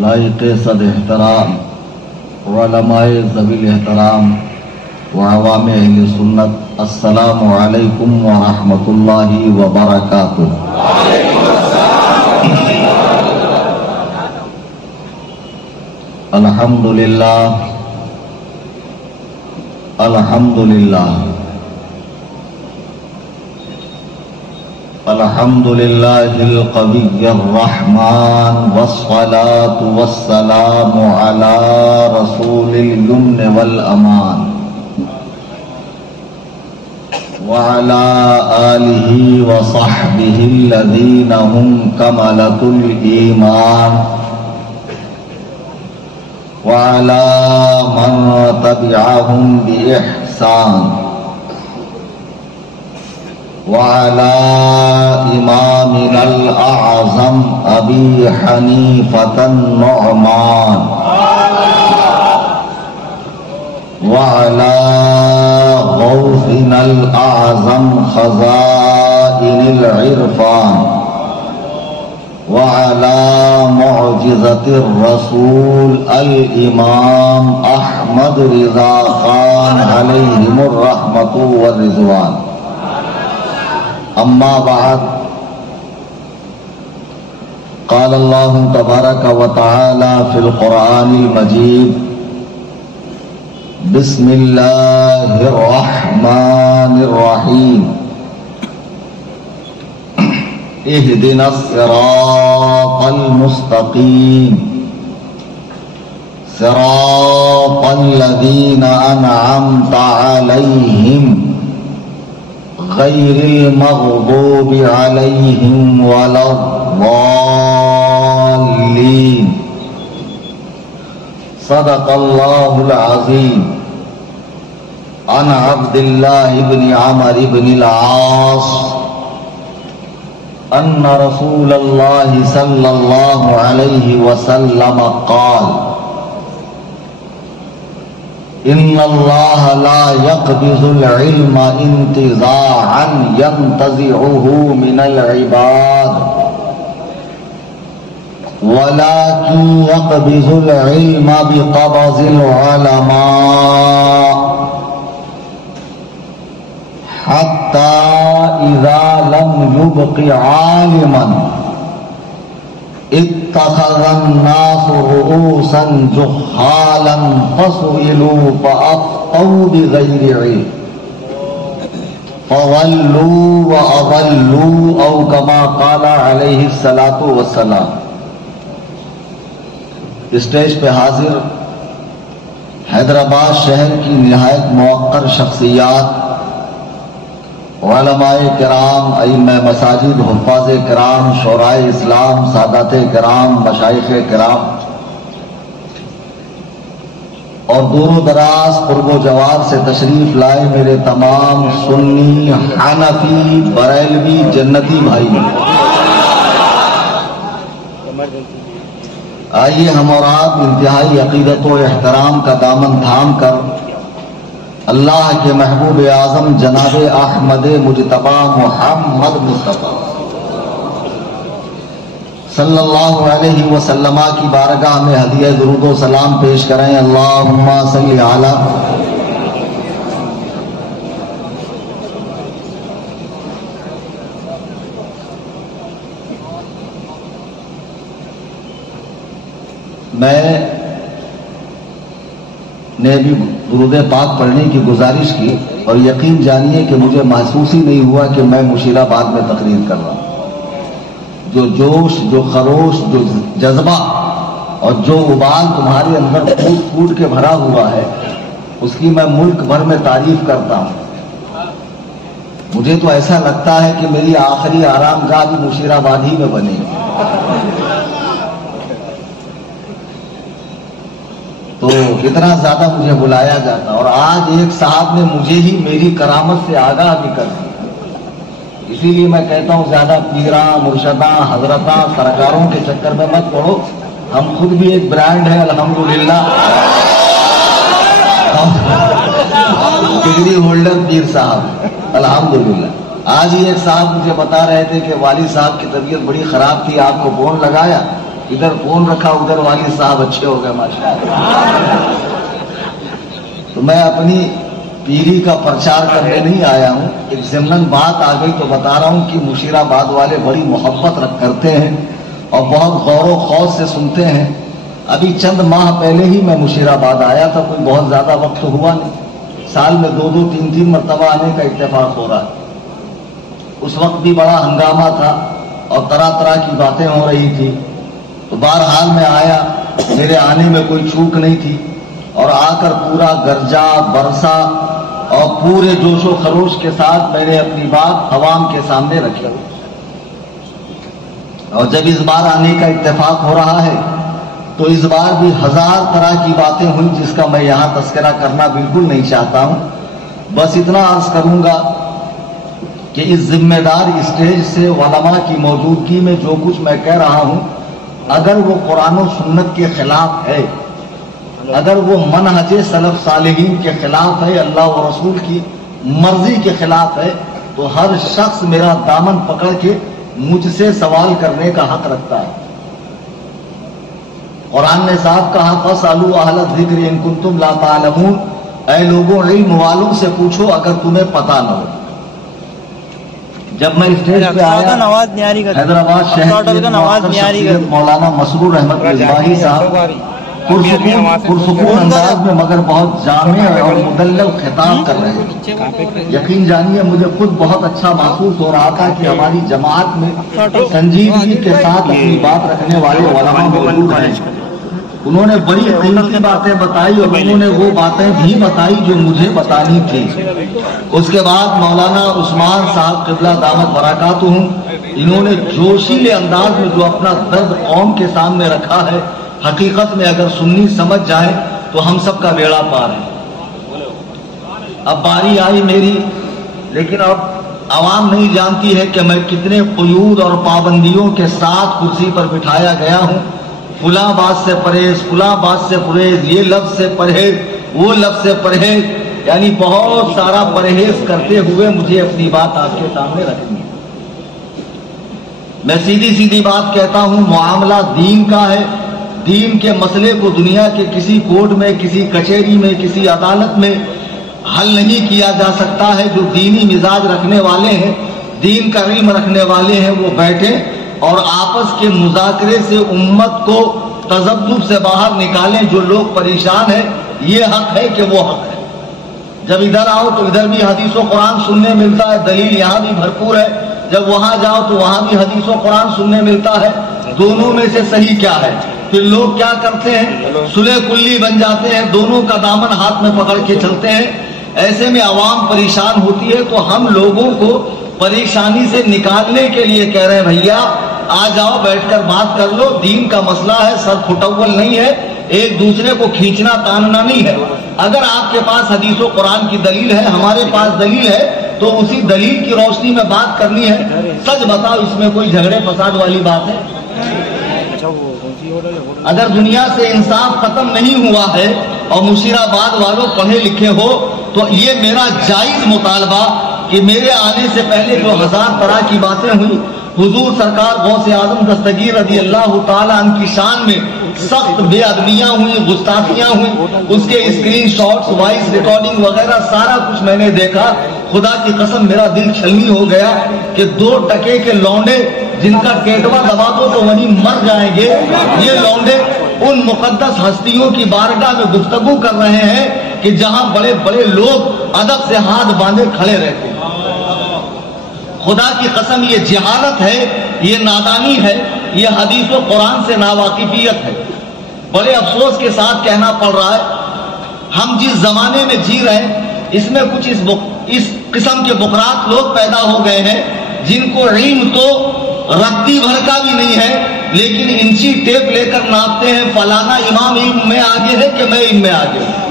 لائق صد احترام علماء ذوی الاحترام و عوام اہل سنت، السلام علیکم ورحمۃ اللہ وبرکاتہ۔ الحمد للہ الحمد للہ الحمد للہ القوی الرحمن والصلاة والسلام علی رسول اليمن والامان وعلى آلہ وصحبہ الذین هم کملۃ الایمان وعلى من تبعهم بإحسان وعلى إمامنا الأعظم أبي حنيفة النعمان وعلى غوثنا الأعظم خزائن العرفان وعلى معجزة الرسول الإمام أحمد رضا خان عليهم الرحمة والرضوان. أما بعد، قال الله تبارك وتعالى في القرآن المجيد: بسم الله الرحمن الرحيم، اهدنا الصراط المستقيم صراط الذين أنعمت عليهم غير المغضوب عليهم ولا الضالين. صدق الله العظيم. عن عبد الله بن عمرو بن العاص أن رسول الله صلى الله عليه وسلم قال: إن الله لا يقبض العلم انتزاعا ينتزعه من العباد ولكن يقبض العلم بقبض العلماء حتى إذا لم يبق عالما اتخذ الناس رؤوسا جهالا فسئلوا فأفتوا بغير علم فضلوا وأضلوا أو كما قال عليه الصلاة والسلام. اسٹیج پہ حاضر حیدرآباد شہر کی نہایت موقر شخصیات، علماء کرام، ائمہ مساجد، حفاظ کرام، شورائے اسلام، سادات کرام، مشائخ کرام اور دور و دراز قرب و جوار سے تشریف لائے میرے تمام سنی، حنفی، بریلوی، جنتی بھائی، آئیے ہم اور آپ انتہائی عقیدت و احترام کا دامن تھام کر اللہ کے محبوب اعظم جناب احمد مجتبی محمد مصطفیٰ صلی اللہ علیہ وسلم کی بارگاہ میں ہدیہ درود و سلام پیش کریں. اللہم صلی علی میں نے بھی درود پاک پڑھنے کی گزارش کی اور یقین جانیے کہ مجھے محسوس ہی نہیں ہوا کہ میں مشیر آباد میں تقریر کر رہا ہوں. جو جوش، جو خروش، جو جذبہ اور جو ابال تمہارے اندر پھوٹ پھوٹ کے بھرا ہوا ہے، اس کی میں ملک بھر میں تعریف کرتا ہوں. مجھے تو ایسا لگتا ہے کہ میری آخری آرام گاہ بھی مشیر آباد ہی میں بنے گی. تو اتنا زیادہ مجھے بلایا جاتا، اور آج ایک صاحب نے مجھے ہی میری کرامت سے آگاہ بھی کر دیا. اسی لیے میں کہتا ہوں زیادہ پیراں، مرشداں، حضرتاں، سرکاروں کے چکر میں مت پڑو. ہم خود بھی ایک برانڈ ہے الحمدللہ. ڈگری ہولڈر پیر صاحب الحمدللہ. آج ہی ایک صاحب مجھے بتا رہے تھے کہ والد صاحب کی طبیعت بڑی خراب تھی، آپ کو فون لگایا ادھر فون رکھا, ادھر والد صاحب اچھے ہو گئے ماشاءاللہ. تو میں اپنی پیری کا پرچار کرنے نہیں آیا ہوں, ایک ضمن بات آ گئی تو بتا رہا ہوں کہ مشیرآباد والے بڑی محبت کرتے ہیں اور بہت غور و خوض سے سنتے ہیں. ابھی چند ماہ پہلے ہی میں مشیرآباد آیا تھا, کوئی بہت زیادہ وقت ہوا نہیں, سال میں 2-2 3-3 مرتبہ آنے کا اتفاق ہو رہا ہے. اس وقت بھی بڑا ہنگامہ تھا اور طرح طرح کی باتیں ہو رہی تھی. تو بہرحال میں آیا, میرے آنے میں کوئی چوک نہیں تھی, اور آ کر پورا گرجا برسا اور پورے جوش و خروش کے ساتھ میں نے اپنی بات عوام کے سامنے رکھی. اور جب اس بار آنے کا اتفاق ہو رہا ہے تو اس بار بھی 1000 طرح کی باتیں ہوئی جس کا میں یہاں تذکرہ کرنا بالکل نہیں چاہتا ہوں. بس اتنا عرض کروں گا کہ اس ذمہ دار اسٹیج سے علماء کی موجودگی میں جو کچھ میں کہہ رہا ہوں, اگر وہ قرآن و سنت کے خلاف ہے, اگر وہ منہج سلف صالحین کے خلاف ہے, اللہ و رسول کی مرضی کے خلاف ہے, تو ہر شخص میرا دامن پکڑ کے مجھ سے سوال کرنے کا حق رکھتا ہے. قرآن نے صاحب کہا فاسألوا اہل الذکر ان کنتم لا تعلمون, اے لوگوں علم والوں سے پوچھو اگر تمہیں پتہ نہ ہو. جب میں اسٹیج پہ آیا, حیدرآباد شہر کے مولانا مسرور احمد مصباحی صاحب پرسکون انداز میں مگر بہت جامع اور مدلل خطاب کر رہے ہیں. یقین جانیے مجھے خود بہت اچھا محسوس ہو رہا تھا کہ ہماری جماعت میں سنجیدگی کے ساتھ اپنی بات رکھنے والے علماء موجود ہیں. انہوں نے بڑی قیمتی باتیں بتائی اور انہوں نے وہ باتیں بھی بتائی جو مجھے بتانی تھی. اس کے بعد مولانا عثمان صاحب قبلہ دامت برکاتہم, انہوں نے جوشیلے انداز میں جو اپنا درد قوم کے سامنے رکھا ہے, حقیقت میں اگر سنی سمجھ جائے تو ہم سب کا بیڑا پار ہے. اب باری آئی میری, لیکن اب عوام نہیں جانتی ہے کہ میں کتنے قیود اور پابندیوں کے ساتھ کرسی پر بٹھایا گیا ہوں. فلاں بات سے پرہیز, فلاں بات سے پرہیز, یہ لفظ سے پرہیز, وہ لفظ سے پرہیز, یعنی بہت سارا پرہیز کرتے ہوئے مجھے اپنی بات آپ کے سامنے رکھنی ہے. میں سیدھی سیدھی بات کہتا ہوں, معاملہ دین کا ہے. دین کے مسئلے کو دنیا کے کسی کورٹ میں, کسی کچہری میں, کسی عدالت میں حل نہیں کیا جا سکتا ہے. جو دینی مزاج رکھنے والے ہیں, دین کا علم رکھنے والے ہیں, وہ بیٹھیں اور آپس کے مذاکرے سے امت کو تذبذب سے باہر نکالیں. جو لوگ پریشان ہیں, یہ حق ہے کہ وہ حق ہے. جب ادھر آؤ تو ادھر بھی حدیث و قرآن سننے ملتا ہے, دلیل یہاں بھی بھرپور ہے. جب وہاں جاؤ تو وہاں بھی حدیث و قرآن سننے ملتا ہے. دونوں میں سے صحیح کیا ہے؟ پھر لوگ کیا کرتے ہیں, صلح کلی بن جاتے ہیں, دونوں کا دامن ہاتھ میں پکڑ کے چلتے ہیں. ایسے میں عوام پریشان ہوتی ہے. تو ہم لوگوں کو پریشانی سے نکالنے کے لیے کہہ رہے ہیں, بھیا آ جاؤ, بیٹھ کر بات کر لو. دین کا مسئلہ ہے, سر پھٹول نہیں ہے, ایک دوسرے کو کھینچنا تاننا نہیں ہے. اگر آپ کے پاس حدیث و قرآن کی دلیل ہے, ہمارے پاس دلیل ہے, تو اسی دلیل کی روشنی میں بات کرنی ہے. سچ بتاؤ, اس میں کوئی جھگڑے فساد والی بات ہے؟ اگر دنیا سے انصاف ختم نہیں ہوا ہے اور مشیرآباد والوں پڑھے لکھے ہو, تو یہ میرا جائز مطالبہ کہ میرے آنے سے پہلے جو 1000 طرح کی باتیں ہوئی, حضور سرکار غوث اعظم دستگیر رضی اللہ تعالیٰ عنہ کی شان میں سخت بے ادبیاں ہوئی, گستاخیاں ہوئی, اس کے اسکرین شاٹس, وائس ریکارڈنگ وغیرہ سارا کچھ میں نے دیکھا. خدا کی قسم میرا دل چھلنی ہو گیا کہ 2 ٹکے کے لونڈے جن کا ٹیٹوا دبا دو تو وہیں مر جائیں گے, یہ لونڈے ان مقدس ہستیوں کی بارگاہ میں گفتگو کر رہے ہیں کہ جہاں بڑے بڑے لوگ ادب سے ہاتھ باندھے کھڑے رہتے ہیں. خدا کی قسم یہ جہالت ہے, یہ نادانی ہے, یہ حدیث و قرآن سے ناواقفیت ہے. بڑے افسوس کے ساتھ کہنا پڑ رہا ہے, ہم جس زمانے میں جی رہے ہیں اس میں کچھ اس قسم کے بکرات لوگ پیدا ہو گئے ہیں جن کو علم تو رتی بھر کا بھی نہیں ہے, لیکن انچی ٹیپ لے کر ناپتے ہیں فلانا امام علم میں آگے ہے کہ میں علم میں آگے ہوں.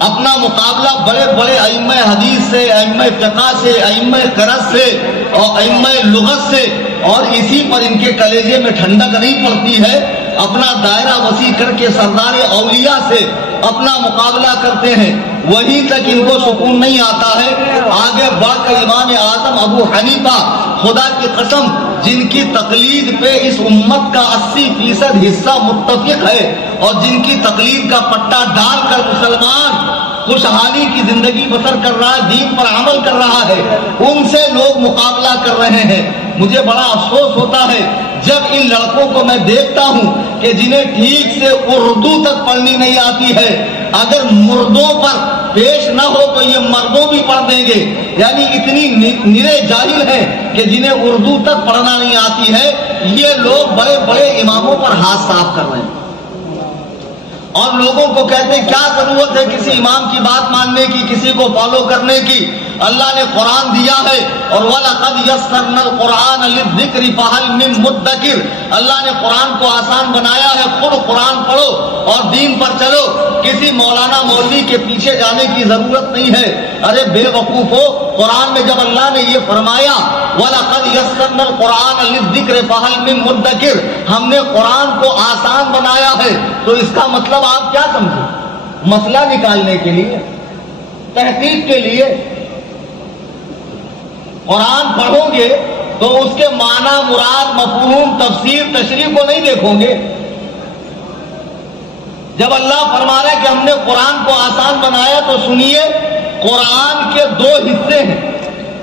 اپنا مقابلہ بڑے بڑے ائمہ حدیث سے, ائمہ فقہ سے, ائمہ قرأت سے اور ائمہ لغت سے, اور اسی پر ان کے کلیجے میں ٹھنڈک نہیں پڑتی ہے. اپنا دائرہ وسیع کر کے سردار اولیاء سے اپنا مقابلہ کرتے ہیں, وہیں تک ان کو سکون نہیں آتا ہے. آگے بڑھ کر امام اعظم ابو حنیفہ خدا کی قسم جن کی تقلید پہ اس امت کا 80% حصہ متفق ہے اور جن کی تقلید کا پٹا ڈال کر مسلمان خوشحالی کی زندگی بسر کر رہا ہے، دین پر عمل کر رہا ہے، ان سے لوگ مقابلہ کر رہے ہیں۔ مجھے بڑا افسوس ہوتا ہے جب ان لڑکوں کو میں دیکھتا ہوں کہ جنہیں ٹھیک سے اردو تک پڑھنی نہیں آتی ہے، اگر مردوں پر پیش نہ ہو تو یہ مردوں بھی پڑھ دیں گے، یعنی اتنی نرے جاہل ہیں کہ جنہیں اردو تک پڑھنا نہیں آتی ہے، یہ لوگ بڑے بڑے اماموں پر ہاتھ صاف کر رہے ہیں اور لوگوں کو کہتے ہیں کیا ضرورت ہے کسی امام کی بات ماننے کی، کسی کو فالو کرنے کی۔ اللہ نے قرآن دیا ہے اور وَلَقَدْ يَسَّرْنَا الْقُرْآنَ لِلذِّكْرِ فَهَلْ مِن مُدَّكِرٍ، اللہ نے قرآن کو آسان بنایا ہے، خود قرآن پڑھو اور دین پر چلو، کسی مولانا مولوی کے پیچھے جانے کی ضرورت نہیں ہے۔ ارے بے وقوفو، قرآن میں جب اللہ نے یہ فرمایا وَلَقَدْ يَسَّرْنَا الْقُرْآنَ لِلذِّكْرِ فَهَلْ مِن مُدَّكِرٍ، ہم نے قرآن کو آسان بنایا ہے، تو اس کا مطلب آپ کیا سمجھیں؟ مسئلہ نکالنے کے لیے، تحقیق کے لیے قرآن پڑھو گے تو اس کے معنی، مراد، مفہوم، تفسیر، تشریح کو نہیں دیکھو گے۔ جب اللہ فرما رہا ہے کہ ہم نے قرآن کو آسان بنایا تو سنیے، قرآن کے دو حصے ہیں،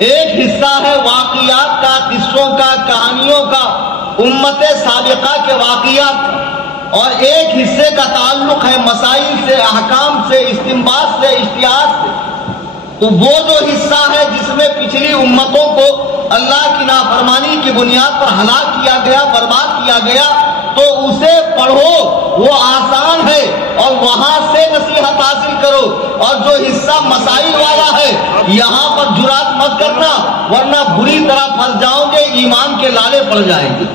ایک حصہ ہے واقعات کا، قصوں کا، کہانیوں کا، امت سابقہ کے واقعات کا، اور ایک حصے کا تعلق ہے مسائل سے، احکام سے، استنباط سے، اجتہاد سے۔ تو وہ جو حصہ ہے جس میں پچھلی امتوں کو اللہ کی نافرمانی کی بنیاد پر ہلاک کیا گیا، برباد کیا گیا، تو اسے پڑھو، وہ آسان ہے اور وہاں سے نصیحت حاصل کرو۔ اور جو حصہ مسائل والا ہے یہاں پر جرات مت کرنا، ورنہ بری طرح پھنس جاؤ گے، ایمان کے لالے پڑ جائیں گے۔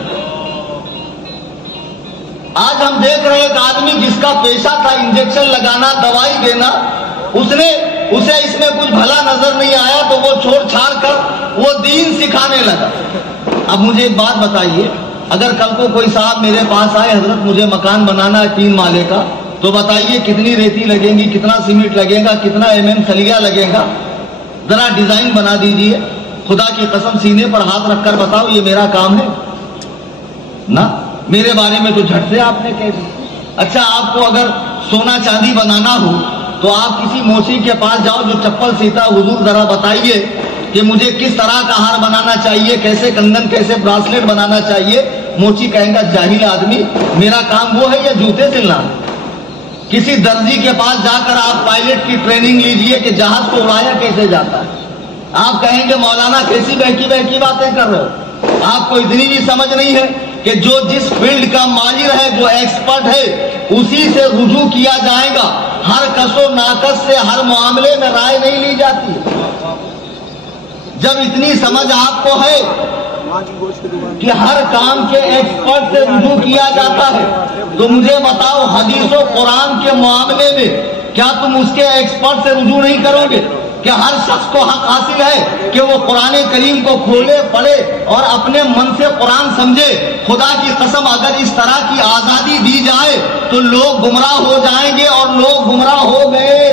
آج ہم دیکھ رہے ایک آدمی جس کا پیشہ تھا انجیکشن لگانا، دوائی دینا، اسے اس میں کچھ بھلا نظر نہیں آیا تو وہ چھوڑ چھاڑ کر وہ دین سکھانے لگا۔ اب مجھے ایک بات بتائیے، اگر کل کو کوئی صاحب میرے پاس آئے، حضرت مجھے مکان بنانا ہے 3 مالے کا، تو بتائیے کتنی ریتی لگے گی، کتنا سیمنٹ لگے گا، کتنا سلیہ لگے گا، ذرا ڈیزائن بنا دیجئے، خدا کی قسم سینے پر ہاتھ رکھ کر بتاؤ یہ میرا کام ہے نا؟ میرے بارے میں تو جھٹ سے آپ نے کہہ دیا۔ اچھا، آپ کو اگر سونا چاندی بنانا ہو تو آپ کسی موچی کے پاس جاؤ جو چپل سیتا، حضور ذرا بتائیے کہ مجھے کس طرح کا ہار بنانا چاہیے، کیسے کنگن، کیسے براسلیٹ بنانا چاہیے۔ موچی کہیں گا جاہل آدمی، میرا کام وہ ہے یا جوتے سلنا۔ کسی درزی کے پاس جا کر آپ پائلٹ کی ٹریننگ لیجئے کہ جہاز کو اڑایا کیسے جاتا ہے۔ آپ کہیں گے مولانا کیسی بہکی باتیں کر رہے ہو، آپ کو اتنی بھی سمجھ نہیں ہے کہ جو جس فیلڈ کا ماہر ہے، جو ایکسپرٹ ہے، اسی سے رجوع کیا جائے گا۔ ہر کس و ناقص سے ہر معاملے میں رائے نہیں لی جاتی۔ جب اتنی سمجھ آپ کو ہے کہ ہر کام کے ایکسپرٹ سے رجوع کیا جاتا ہے، تو مجھے بتاؤ حدیث و قرآن کے معاملے میں کیا تم اس کے ایکسپرٹ سے رجوع نہیں کرو گے؟ کہ ہر شخص کو حق حاصل ہے کہ وہ قرآن کریم کو کھولے، پڑھے اور اپنے من سے قرآن سمجھے۔ خدا کی قسم اگر اس طرح کی آزادی دی جائے تو لوگ گمراہ ہو جائیں گے، اور لوگ گمراہ ہو گئے،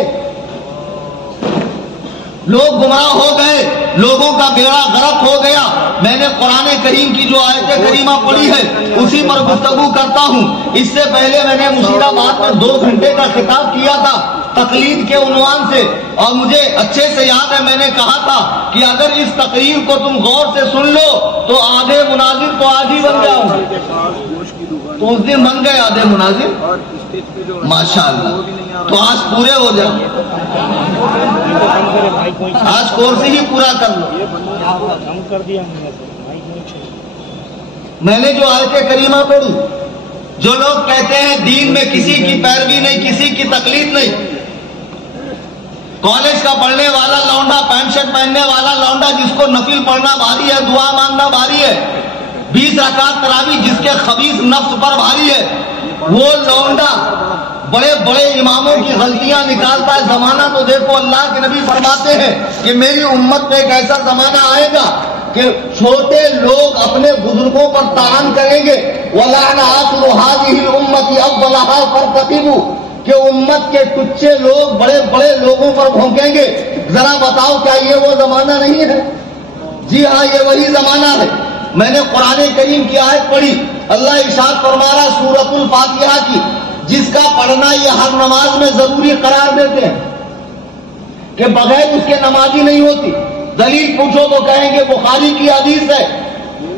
لوگ گمراہ ہو گئے، لوگوں کا بیڑا غرق ہو گیا۔ میں نے قرآن کریم کی جو آیت کریمہ پڑھی ہے اسی پر گفتگو کرتا ہوں۔ اس سے پہلے میں نے مشیر آباد میں 2 گھنٹے کا خطاب کیا تھا تقلید کے عنوان سے، اور مجھے اچھے سے یاد ہے میں نے کہا تھا کہ اگر اس تقریر کو تم غور سے سن لو تو آدھے مناظر تو آج ہی بن جاؤ گے۔ تو اس دن بن گئے آدھے مناظر، ماشاءاللہ۔ تو آج پورے ہو جائیں، آج کورس ہی پورا کر لو۔ میں نے جو آیت کریمہ پڑھی، جو لوگ کہتے ہیں دین میں کسی کی پیروی نہیں، کسی کی تقلید نہیں، کالج کا پڑھنے والا لونڈا، پینٹ شرٹ پہننے والا لونڈا جس کو نفل پڑھنا بھاری ہے، دعا مانگنا بھاری ہے، 20 رکعت تراویح جس کے خبیث نفس پر بھاری ہے، وہ لونڈا بڑے بڑے اماموں کی غلطیاں نکالتا ہے۔ زمانہ تو دیکھو، اللہ کے نبی فرماتے ہیں کہ میری امت میں ایک ایسا زمانہ آئے گا کہ چھوٹے لوگ اپنے بزرگوں پر طعن کریں گے، وَلَعْنَ آخِرُ هَٰذِهِ الْأُمَّةِ أَفْضَلَهَا فَارْتَقِبُوا، کہ امت کے ٹچے لوگ بڑے بڑے لوگوں پر بھونکیں گے۔ ذرا بتاؤ کیا یہ وہ زمانہ نہیں ہے؟ جی ہاں، یہ وہی زمانہ ہے. میں نے قرآن کریم کی آیت پڑھی، اللہ ارشاد فرما رہا سورۃ الفاتحہ کی، جس کا پڑھنا یہ ہر نماز میں ضروری قرار دیتے ہیں کہ بغیر اس کے نمازی نہیں ہوتی. دلیل پوچھو تو کہیں گے بخاری کی حدیث ہے،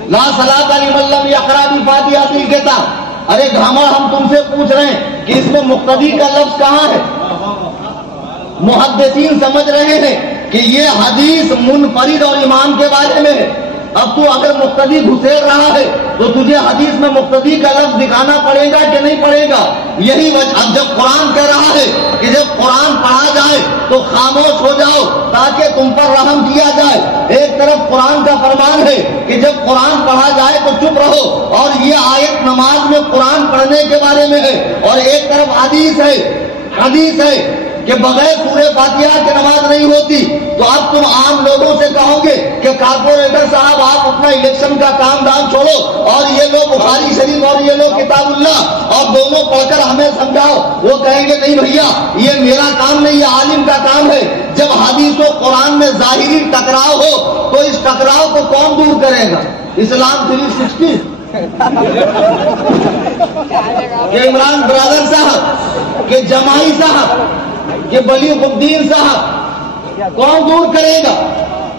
لا صلاۃ لمن لم یقرأ بفاتحۃ الکتاب. ارے گھامڑ، ہم تم سے پوچھ رہے ہیں کہ اس میں مقتدی کا لفظ کہاں ہے؟ محدثین سمجھ رہے ہیں کہ یہ حدیث منفرد اور امام کے بارے میں ہے. اب تو اگر مقتدی گھسیڑ رہا ہے تو تجھے حدیث میں مقتدی کا لفظ دکھانا پڑے گا کہ نہیں پڑے گا؟ یہی وجہ. اب جب قرآن کہہ رہا ہے کہ جب قرآن پڑھا جائے تو خاموش ہو جاؤ تاکہ تم پر رحم کیا جائے. ایک طرف قرآن کا فرمان ہے کہ جب قرآن پڑھا جائے تو چپ رہو، اور یہ آیت نماز میں قرآن پڑھنے کے بارے میں ہے. اور ایک طرف حدیث ہے کہ بغیر سورہ فاتحہ کی نماز نہیں ہوتی. تو اب تم عام لوگوں سے کہو گے کہ کارپوریٹر صاحب آپ اپنا الیکشن کا کام دام چھوڑو اور یہ لوگ بخاری شریف اور یہ لوگ کتاب اللہ اور دونوں پڑھ کر ہمیں سمجھاؤ. وہ کہیں گے نہیں بھیا، یہ میرا کام نہیں، یہ عالم کا کام ہے. جب حدیث و قرآن میں ظاہری ٹکراؤ ہو تو اس ٹکراؤ کو کون دور کرے گا؟ اسلام 360 کہ عمران برادر صاحب، کہ جمائی صاحب، کہ بلیغ الدین صاحب، کون دور کرے گا؟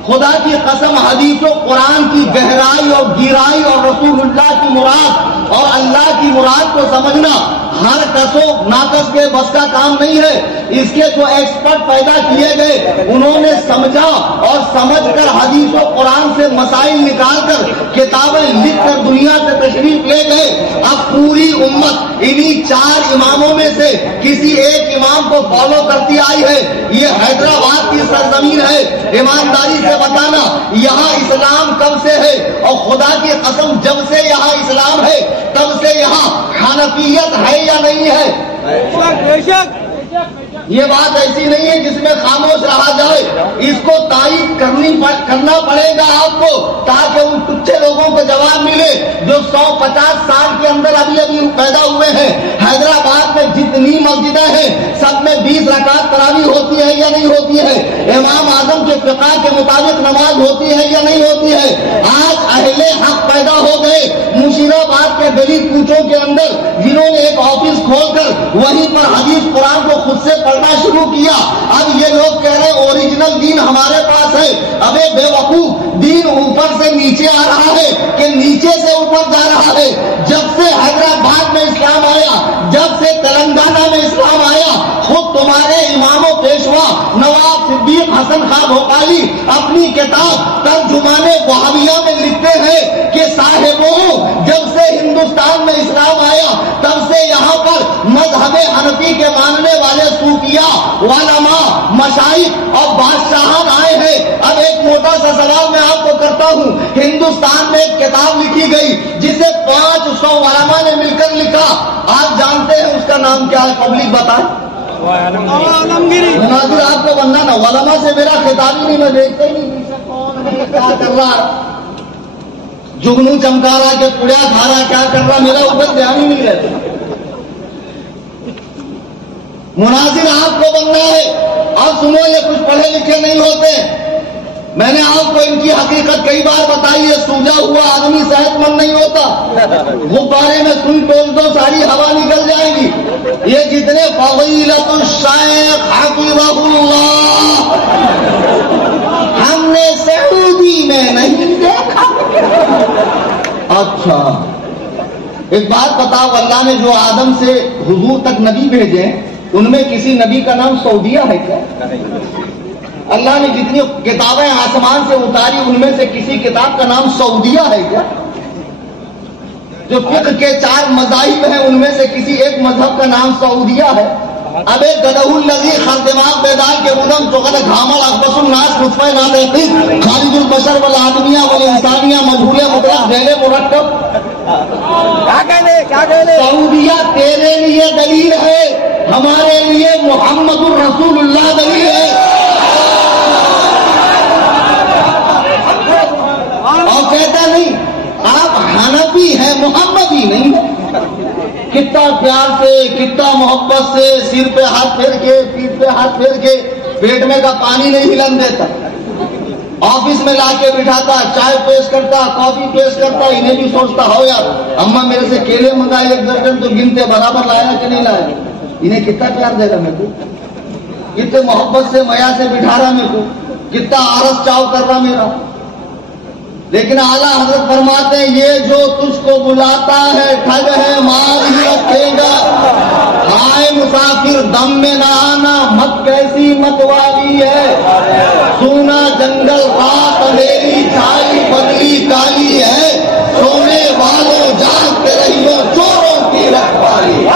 خدا کی قسم، حدیث و قرآن کی گہرائی اور گہرائی اور رسول اللہ کی مراد اور اللہ کی مراد کو سمجھنا ہر کس و ناقص کے بس کا کام نہیں ہے. اس کے جو ایکسپرٹ پیدا کیے گئے انہوں نے سمجھا اور سمجھ کر حدیث و قرآن سے مسائل نکال کر کتابیں لکھ کر دنیا سے تشریف لے گئے. اب پوری امت انہی 4 اماموں میں سے کسی ایک امام کو فالو کرتی آئی ہے. یہ حیدرآباد کی سرزمین ہے. ایمانداری سے بتانا یہاں اسلام کب سے ہے؟ اور خدا کی قسم جب سے یہاں اسلام ہے تب سے یہاں حنفیت ہے یا نہیں ہے؟ یہ بات ایسی نہیں ہے جس میں خاموش رہا جائے. اس کو تائید کرنا پڑے گا آپ کو تاکہ ان تچھے لوگوں کو جواب ملے جو 150 سال کے اندر ابھی پیدا ہوئے ہیں. حیدرآباد میں جتنی مسجدیں ہیں سب میں 20 رکعت تراویح ہوتی ہے یا نہیں ہوتی ہے؟ امام اعظم کے فقہ کے مطابق نماز ہوتی ہے یا نہیں ہوتی ہے؟ آج اہل حق پیدا ہو گئے مشیر آباد کے گلی کوچوں کے اندر، جنہوں نے ایک آفس کھول کر وہیں پر حدیث قرآن کو خود سے پڑھنا شروع کیا. اب یہ لوگ کہہ رہے ہیں اوریجنل دین ہمارے پاس ہے. ابے بے وقوف، دین اوپر سے نیچے آ رہا ہے کہ نیچے سے اوپر جا رہا ہے. جب سے حیدرآباد میں اسلام آیا، جب سے تلنگانہ میں اسلام آیا، خود تمہارے امام و پیشوا نواب صدیق حسن خان بھوپالی اپنی کتاب ترجمان وہابیہ میں لکھتے ہیں کہ صاحبوں، جب سے ہندوستان میں اسلام آیا تب سے یہاں پر مذہب حنفی کے ماننے والے صوفیاء، علماء، مشائخ اور بادشاہان آئے ہیں. اب ایک موٹا سا سوال میں آپ کو کرتا ہوں. ہندوستان میں ایک کتاب لکھی گئی جسے 500 علماء نے مل کر لکھا. آپ جانتے ہیں اس کا نام کیا ہے؟ پبلک بتائیں. مناظر آپ کو بننا نا، علماء سے میرا خطاب ہی نہیں، میں دیکھتے ہی نہیں کون ہے کیا کر رہا، جگنو چمکا رہا کہ پڑیا کھا رہا، کیا کر رہا، میرا اوپر دھیان ہی نہیں رہتا. مناظر آپ کو بننا ہے. اب سنو، یہ کچھ پڑھے لکھے نہیں ہوتے. میں نے آپ کو ان کی حقیقت کئی بار بتائی ہے. سوجا ہوا آدمی صحت مند نہیں ہوتا. غبارے میں سوئی ٹول دو ساری ہوا نکل جائے گی. یہ جتنے فضیلت الشیخ حفظہ اللہ ہم نے سعودی میں نہیں دیکھا. اچھا ایک بات بتاؤ، اللہ نے جو آدم سے حضور تک نبی بھیجے ان میں کسی نبی کا نام سعودیہ ہے کیا؟ اللہ نے جتنی کتابیں آسمان سے اتاری ان میں سے کسی کتاب کا نام سعودیہ ہے کیا؟ جو فقہ کے 4 مذاہب ہیں ان میں سے کسی ایک مذہب کا نام سعودیہ ہے. اب ایک گدہ الذی خردماغ بیدار کے ادم چغل گھامل اقبس الناس نطفہ ناطقی خالد البشر والآدمیہ والانسانیہ مجہول مطلق ذیل مرکب. سعودیہ تیرے لیے دلیل ہے، ہمارے لیے محمد الرسول اللہ دلیل ہے. اور کہتا نہیں آپ حنفی ہیں، محمدی نہیں ہے. کتنا پیار سے، کتنا محبت سے، سر پہ ہاتھ پھیر کے، پیٹھ پہ ہاتھ پھیر کے، پیٹ میں کا پانی نہیں ہلن دیتا. آفس میں لا کے بٹھاتا، چائے پیش کرتا، کافی پیش کرتا، انہیں بھی سوچتا ہو یار اماں میرے سے کیلے منگائے 1 درجن تو گنتے برابر لایا کہ نہیں لایا، انہیں کتنا پیار دے رہا میرے کو، کتنے محبت سے میا سے بٹھا رہا میرے کو، کتنا آرس چاو کر رہا میرا. لیکن اعلیٰ حضرت فرماتے ہیں یہ جو تجھ کو بلاتا ہے ٹھگ ہے مار ہی رکھے گا. ہائے مسافر دم میں نہ آنا، مت کیسی مت والی ہے، سونا جنگل رات اندھیری چھائی بدلی کالی ہے، سونے والوں جاگتے رہیو چوروں کی رکھوالی.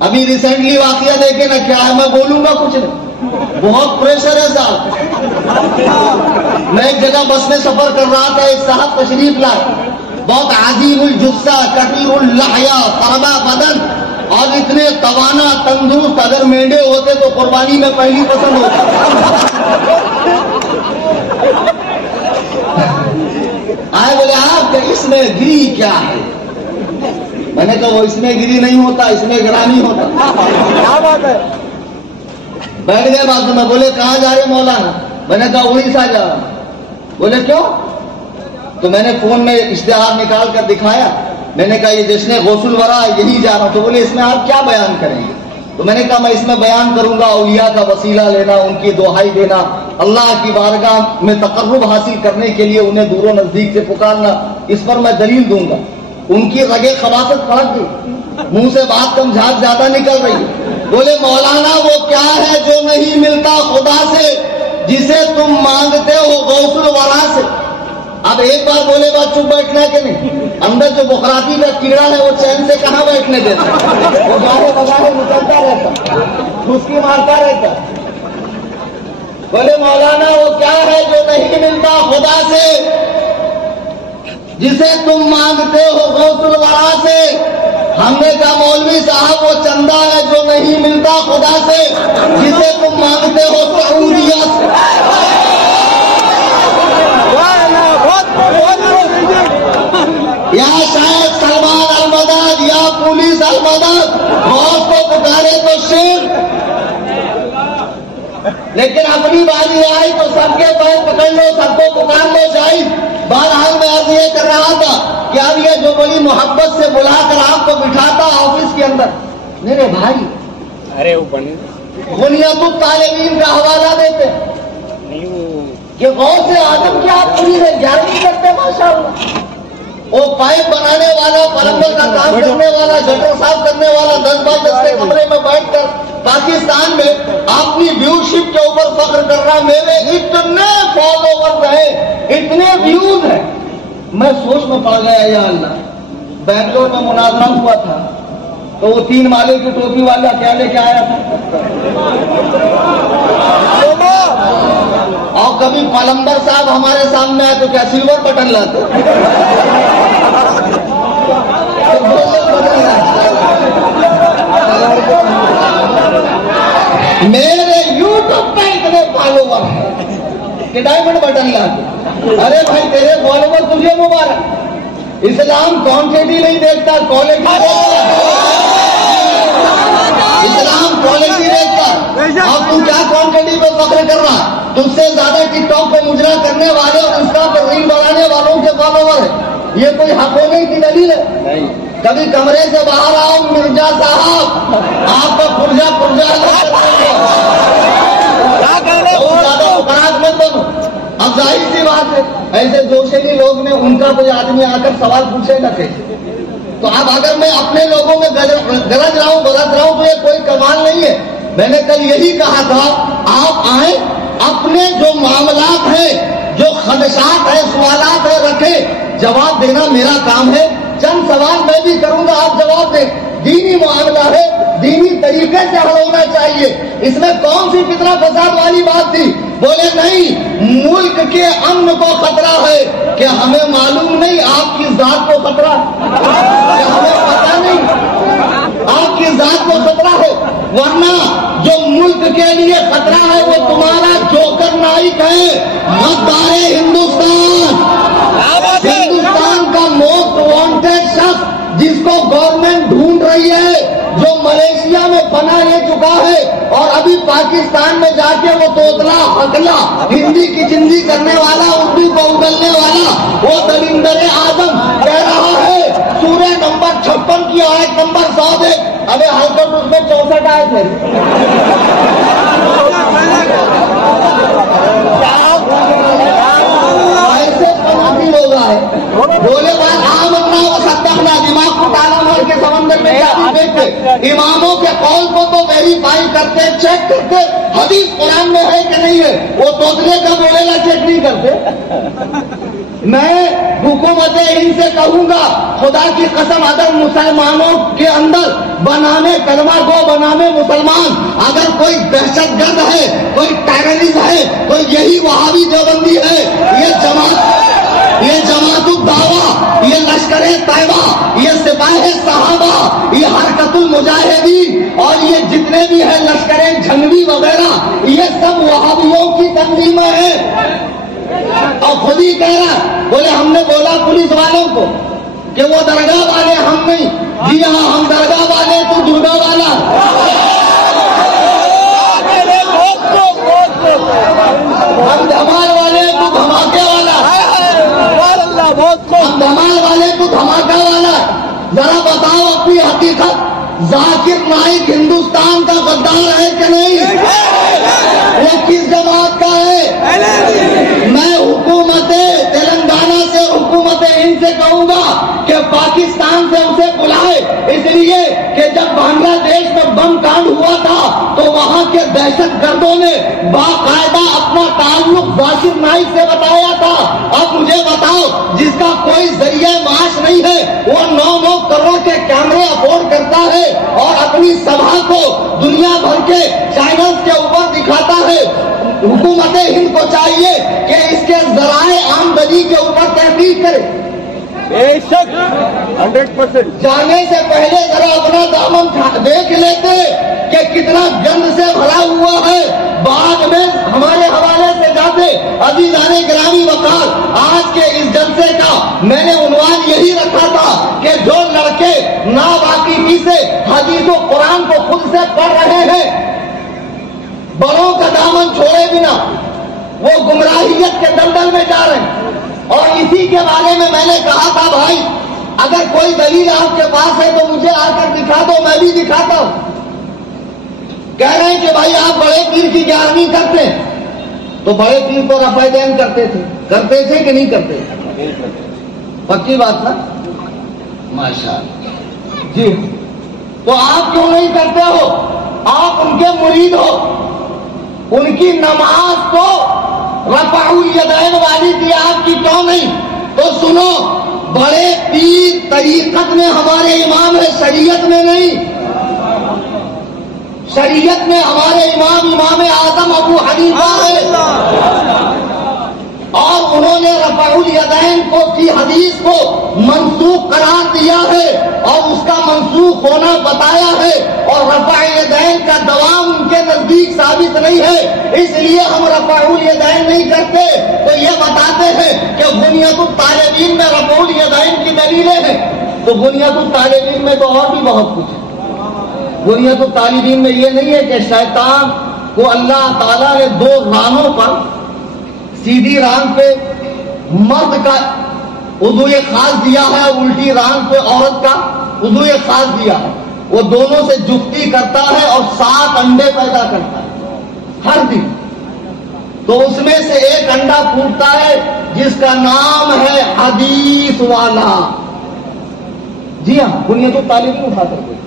ابھی ریسنٹلی واقعہ دیکھے نا، کیا ہے میں بولوں گا کچھ نہیں، بہت پریشر ہے صاحب. میں ایک جگہ بس میں سفر کر رہا تھا، ایک صاحب تشریف لائے، بہت عظیم الجثہ کثیر اللحیہ تابع بدن اور اتنے توانا تندرست، اگر مینڈے ہوتے تو قربانی میں پہلی پسند ہوتا. آئے بولے آپ کہ اس میں گری کیا ہے؟ میں نے کہا وہ اس میں گری نہیں ہوتا، اس میں گرانی ہوتا. کیا بات ہے؟ بیٹھ گئے بازو میں، بولے کہاں جا رہے مولانا؟ میں نے کہا اڑیسہ جا رہا. بولے کیوں؟ تو میں نے فون میں اشتہار نکال کر دکھایا، میں نے کہا یہ جشن غوث الورا یہی جا رہا ہوں. تو بولے اس میں آپ کیا بیان کریں گے؟ تو میں نے کہا میں اس میں بیان کروں گا اولیاء کا وسیلہ لینا، ان کی دعائی دینا، اللہ کی بارگاہ میں تقرب حاصل کرنے کے لیے انہیں دور و نزدیک سے پکارنا، اس پر میں دلیل دوں گا. ان کی رگے خباثت پھڑک گئی، منہ سے بات کم جھاگ زیادہ نکل رہی. بولے مولانا وہ کیا ہے جو نہیں ملتا خدا سے، جسے تم مانگتے ہو غوث الورا سے؟ اب ایک بار بولے بات چپ بیٹھنا ہے کہ نہیں؟ اندر جو بخراتی کا کیڑا ہے وہ چین سے کہاں بیٹھنے دیتا، وہ گاہے بگاہے نکلتا رہتا، ٹھسکی مارتا رہتا. بولے مولانا وہ کیا ہے جو نہیں ملتا خدا سے، جسے تم مانگتے ہو غوث الورا سے؟ ہم نے کہا مولوی صاحب وہ چندہ ہے جو نہیں ملتا خدا سے، جسے تم مانگتے ہو سعودیہ سے. یا شاید سلمان المدد یا پولیس المدد، موت کو پکارے تو شیر، لیکن اپنی باری آئی تو سب کے پیر پکڑ لو، سب کو پکار لو شاہد. بہرحال میں آج یہ کر رہا تھا کہ اب یہ جو بڑی محبت سے بلا کر آپ کو بٹھاتا آفس کے اندر، میرے بھائی ارے وہ بنیاد الطالبین کا حوالہ دیتے کہ غوث اعظم کی آپ پوری نگرانی کرتے ماشاء اللہ. وہ پائپ بنانے والا، پلمبر کا کام کرنے والا، گٹر صاف کرنے والا 10 بائی 10 کے کمرے میں بیٹھ کر پاکستان میں اپنی ویوشپ کے اوپر فخر کر رہا، میرے اتنے فالوور رہے، اتنے ویوز ہیں. میں سوچ میں پڑ گیا یا اللہ. بنگلور میں مناظرہ ہوا تھا تو وہ 3 مالے کی ٹوپی والا کیا لے کے آیا تھا، اور کبھی پلمبر صاحب ہمارے سامنے آئے تو کیا سلور بٹن لاتے. میرے یوٹیوب پہ اتنے فالوور ہیں کہ ڈائمنڈ بٹن لاتے. ارے بھائی تیرے فالوور تجھے مبارک. اسلام کوانٹٹی نہیں دیکھتا، کوالٹی دیکھتا. اسلام کوالٹی دیکھتا. اور تم کیا کوانٹٹی پہ فخر کر رہا؟ تم سے زیادہ ٹک ٹاک پہ مجرا کرنے والے اور انسٹا پر ریل بنانے والوں کے فالوور ہیں. یہ کوئی حق ہونے کی دلیل ہے؟ کبھی کمرے سے باہر آؤ مرزا صاحب، آپ کا پرجا زیادہ مقرات مت بنو. اب ظاہر سی بات ہے ایسے جوشیلی لوگ میں ان کا کوئی آدمی آ کر سوال پوچھے گا کیسے؟ تو اب اگر میں اپنے لوگوں میں گرج رہا ہوں تو یہ کوئی کمال نہیں ہے. میں نے کل یہی کہا تھا آپ آئیں، اپنے جو معاملات ہیں، جو خدشات ہیں، سوالات ہیں رکھے، جواب دینا میرا کام ہے. چند سوال میں بھی کروں گا، آپ جواب دیں. دینی معاملہ ہے، دینی طریقے سے حل ہونا چاہیے. اس میں کون سی فتنہ فساد والی بات تھی؟ بولے نہیں، ملک کے امن کو خطرہ ہے. کہ ہمیں معلوم نہیں آپ کی ذات کو خطرہ، کہ ہمیں پتہ نہیں آپ کی ذات کو خطرہ ہے. ورنہ جو ملک کے لیے خطرہ ہے وہ تمہارا جوکر نائک ہے، غدار ہندوستان. ہندوستان کا موسٹ وانٹیڈ شخص جس کو گورنمنٹ ڈھونڈ رہی ہے، جو ملیشیا میں بنا لے چکا ہے، اور ابھی پاکستان میں جا کے وہ توتلا ہکلا ہندی کی چندی کرنے والا، اردو کو اگلنے والا وہ دلندر اعظم کہہ رہا ہے سورہ نمبر 56 کی آیت نمبر 100 دے. ابے ہائیکورٹ اس میں 64 آئے تھے. ایسے پناہی لوگ آئے بولے بات عام اپنا وہ صدقنا دماغ کو تالا مار کے سمندر میں جاتی دیکھتے. اماموں کے قول کو تو ویریفائی کرتے، چیک کرتے حدیث قرآن میں ہے کہ نہیں ہے. وہ توتلے کا بولے لا چیک نہیں کرتے. میں حکومت ہند سے کہوں گا خدا کی قسم اگر مسلمانوں کے اندر بنانے کلمہ گو بنانے مسلمان اگر کوئی دہشت گرد ہے، کوئی ٹیررسٹ ہے، کوئی یہی وہابی دیوبندی ہے، یہ جماعت الدعوہ، یہ لشکر طیبہ، یہ سپاہ صحابہ، یہ حرکت المجاہدین اور یہ جتنے بھی ہیں لشکر جھنگوی وغیرہ، یہ سب وہابیوں کی تنظیمیں ہیں. اور خود ہی کہہ رہا بولے ہم نے بولا پولیس والوں کو کہ وہ درگاہ والے ہم نہیں. جی ہاں ہم درگاہ والے تو درگاہ والا. ہم دھمال والے تو دھماکے والا. ہم دھمال والے تو دھماکہ والا. ذرا بتاؤ اپنی حقیقت، ذاکر نائک ہندوستان کا غدار ہے کہ نہیں؟ وہ کس جماعت کا ہے؟ میں حکومت تلنگانہ سے حکومت ہند سے کہوں گا کہ پاکستان سے اسے بلائے، اس لیے کہ جب بنگلہ دیش میں بم کانڈ ہوا تھا تو وہاں کے دہشت گردوں نے باقاعدہ اپنا تعلق ذاکر نائک سے بتایا تھا. اب مجھے بتاؤ جس کا کوئی ذریعہ معاش نہیں ہے وہ 9 کروڑ کے کیمرے افورڈ کرتا ہے اور اپنی سبھا کو دنیا بھر کے چینلز کے اوپر دکھاتا ہے. حکومت ہند کو چاہیے کہ اس کے ذرائع آمدنی کے اوپر تحقیق کرے. بے شک 100% جانے سے پہلے ذرا اپنا دامن دیکھ لیتے کہ کتنا گند سے بھرا ہوا ہے. بعد میں ہمارے حوالے سے جاتے. عزیزان گرامی وقار، آج کے اس جلسے کا میں نے عنوان یہی رکھا تھا کہ جو لڑکے ناواقفی سے حدیث و قرآن کو خود سے پڑھ رہے ہیں، بڑوں کا دامن چھوڑے بنا وہ گمراہیت کے دلدل میں جا رہے ہیں. اور اسی کے بارے میں نے کہا تھا بھائی اگر کوئی دلیل آپ کے پاس ہے تو مجھے آ کر دکھا دو، میں بھی دکھاتا ہوں. کہہ رہے ہیں کہ بھائی آپ بڑے پیر کی 11ویں کرتے ہیں تو بڑے پیر کو رفع دین کرتے تھے کہ نہیں کرتے؟ پکی بات نا؟ ماشاءاللہ. جی تو آپ کیوں نہیں کرتے ہو؟ آپ ان کے مرید ہو. ان کی نماز کو رفع الیدین والی تھی، آپ کی کیوں نہیں؟ تو سنو، بڑے پیر طریقت میں ہمارے امام ہے، شریعت میں نہیں. شریعت میں ہمارے امام اعظم ابو حنیفہ ہے، اور انہوں نے رفع الیدین کو کی حدیث کو منسوخ قرار دیا ہے اور اس کا منسوخ ہونا بتایا ہے، اور رفع الیدین کا دوام ان کے نزدیک ثابت نہیں ہے، اس لیے ہم رفع الیدین نہیں کرتے. تو یہ بتاتے ہیں کہ بنیاد الطالبین میں رفع الیدین کی دلیلیں ہیں. تو بنیاد الطالبین میں تو اور بھی بہت کچھ ہے. بنیاد الطالبین میں یہ نہیں ہے کہ شیطان کو اللہ تعالیٰ نے 2 رانوں پر، سیدھی ران پہ مرد کا وضو خاص دیا ہے، الٹی ران پہ عورت کا وضو خاص دیا ہے. وہ دونوں سے جفتی کرتا ہے اور 7 انڈے پیدا کرتا ہے ہر دن. تو اس میں سے ایک انڈا پھوٹتا ہے جس کا نام ہے حدیث والا. جی ہاں، بنیاد الطالبین اٹھا کر کے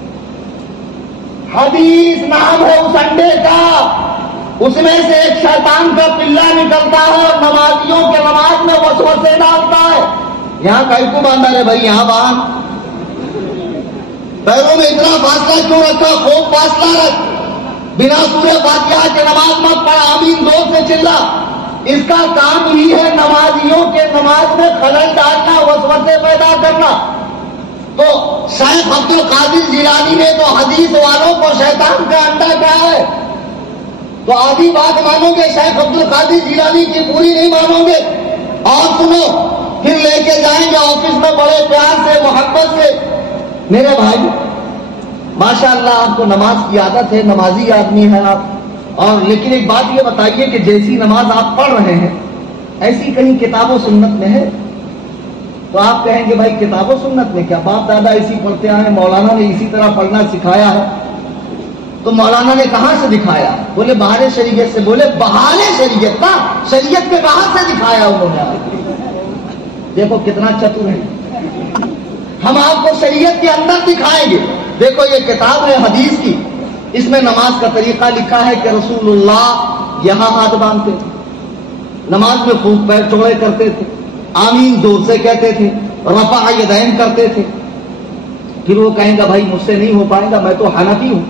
حدیث نام ہے اس انڈے کا. اس میں سے ایک شیطان کا پلہ نکلتا ہے اور نمازیوں کے نماز میں وسوسے ڈالتا ہے. یہاں کئی کو باندھا ہے بھائی، یہاں باندھ. پیروں میں اتنا فاصلہ کیوں رکھا؟ خوب فاصلہ رکھ. بنا سورہ فاتحہ کے نماز مت پڑھ، آمین زور سے چلا. اس کا کام ہی ہے نمازیوں کے نماز میں خلل ڈالنا، وسوسے پیدا کرنا. تو شیخ عبد القادر جیلانی نے تو حدیث والوں کو شیطان کا انڈا کہا ہے. تو آدھی بات مانو گے شیخ عبد القادر جیلانی کی، پوری نہیں مانو گے. اور سنو، پھر لے کے جائیں گے آفس میں بڑے پیار سے محبت سے، میرے بھائی ماشاءاللہ آپ کو نماز کی عادت ہے، نمازی آدمی ہیں آپ، اور لیکن ایک بات یہ بتائیے کہ جیسی نماز آپ پڑھ رہے ہیں ایسی کہیں کتاب و سنت میں ہے؟ تو آپ کہیں گے بھائی کتاب و سنت میں کیا، باپ دادا اسی پڑھتے آئے، مولانا نے اسی طرح پڑھنا سکھایا ہے۔ تو مولانا نے کہاں سے دکھایا؟ بولے باہر شریعت سے۔ بولے باہر شریعت کا، شریعت کے باہر سے دکھایا انہوں نے۔ دیکھو کتنا چتر ہے، ہم آپ کو شریعت کے اندر دکھائیں گے۔ دیکھو یہ کتاب ہے حدیث کی، اس میں نماز کا طریقہ لکھا ہے کہ رسول اللہ یہاں ہاتھ باندھتے تھے، نماز میں خوب پیر چوڑے کرتے تھے، آمین زور سے کہتے تھے، رفع یدین کرتے تھے۔ پھر وہ کہیں گا بھائی مجھ سے نہیں ہو پائے گا، میں تو حنفی ہوں۔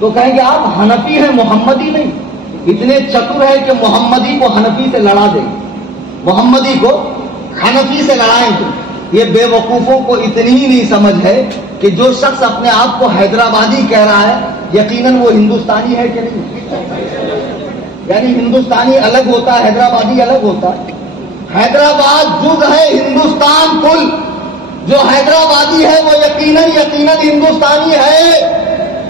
تو کہیں گے آپ حنفی ہیں محمدی نہیں، اتنے چتر ہے کہ محمدی کو حنفی سے لڑا دیں، محمدی کو حنفی سے لڑائیں گے۔ یہ بے وقوفوں کو اتنی ہی نہیں سمجھ ہے کہ جو شخص اپنے آپ کو حیدرآبادی کہہ رہا ہے یقیناً وہ ہندوستانی ہے کہ نہیں؟ یعنی ہندوستانی الگ ہوتا ہے، حیدرآبادی الگ ہوتا ہے۔ حیدرآباد جز ہے ہندوستان کل، جو حیدرآبادی ہے وہ یقیناً ہندوستانی ہے۔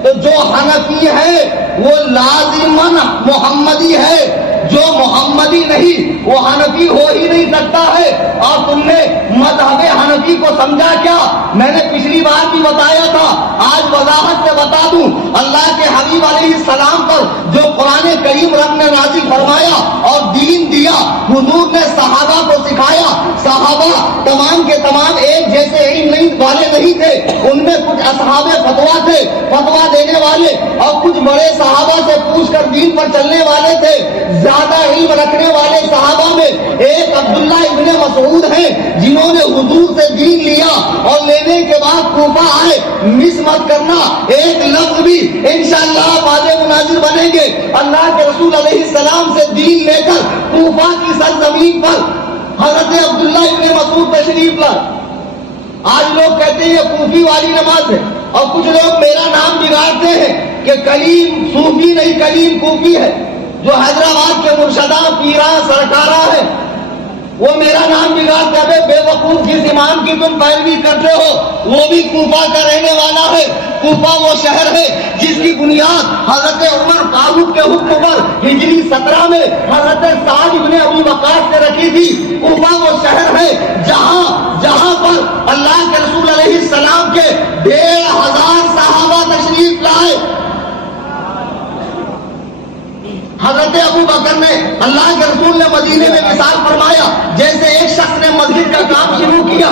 تو جو حنفی ہے وہ لازماً محمدی ہے، جو محمدی نہیں وہ حنفی ہو ہی نہیں سکتا ہے۔ اور تم نے مذہب حنفی کو سمجھا کیا؟ میں نے پچھلی بار بھی بتایا تھا، آج وضاحت سے بتا دوں۔ اللہ کے حبیب علیہ السلام پر جو قرآن کریم رب نے نازل فرمایا اور دین دیا، حضور نے صحابہ کو سکھایا۔ صحابہ تمام کے تمام ایک جیسے علم والے نہیں تھے، ان میں کچھ اصحاب فتوا تھے، فتوا دینے والے، اور کچھ بڑے صحابہ سے پوچھ کر دین پر چلنے والے تھے۔ زیادہ علم رکھنے والے صحابہ میں ایک عبداللہ ابن مسعود ہیں، جنہوں نے حضور سے دین لیا اور لینے کے بعد کوفہ آئے۔ مس مت کرنا ایک لفظ بھی، انشاءاللہ بعد مناظر بنیں گے۔ اللہ کے رسول علیہ السلام سے دین لے کر کوفہ کی سرزمین پر حضرت عبداللہ ابن مسعود تشریف لائے۔ آج لوگ کہتے ہیں یہ کوفی والی نماز ہے، اور کچھ لوگ میرا نام بگاڑتے ہیں کہ کلیم صوفی نہیں کلیم کوفی ہے۔ جو حیدرآباد کے مرشداں پیراں سرکارہ ہے وہ میرا نام بگاڑتے ہیں۔ بے وقوف، جس امام کی تم پیروی کرتے ہو وہ بھی کوفہ کا رہنے والا ہے۔ کوفہ وہ شہر ہے جس کی بنیاد حضرت عمر فاروق کے حکم پر ہجری 17 میں حضرت سعد بن ابی وقاص نے رکھی تھی۔ کوفہ وہ شہر ہے جہاں پر اللہ کے رسول علیہ السلام کے 1500 صحابہ تشریف لائے۔ حضرت ابو بکر نے، اللہ کے رسول نے مدینے میں مثال فرمایا جیسے ایک شخص نے مسجد کا کام شروع کیا،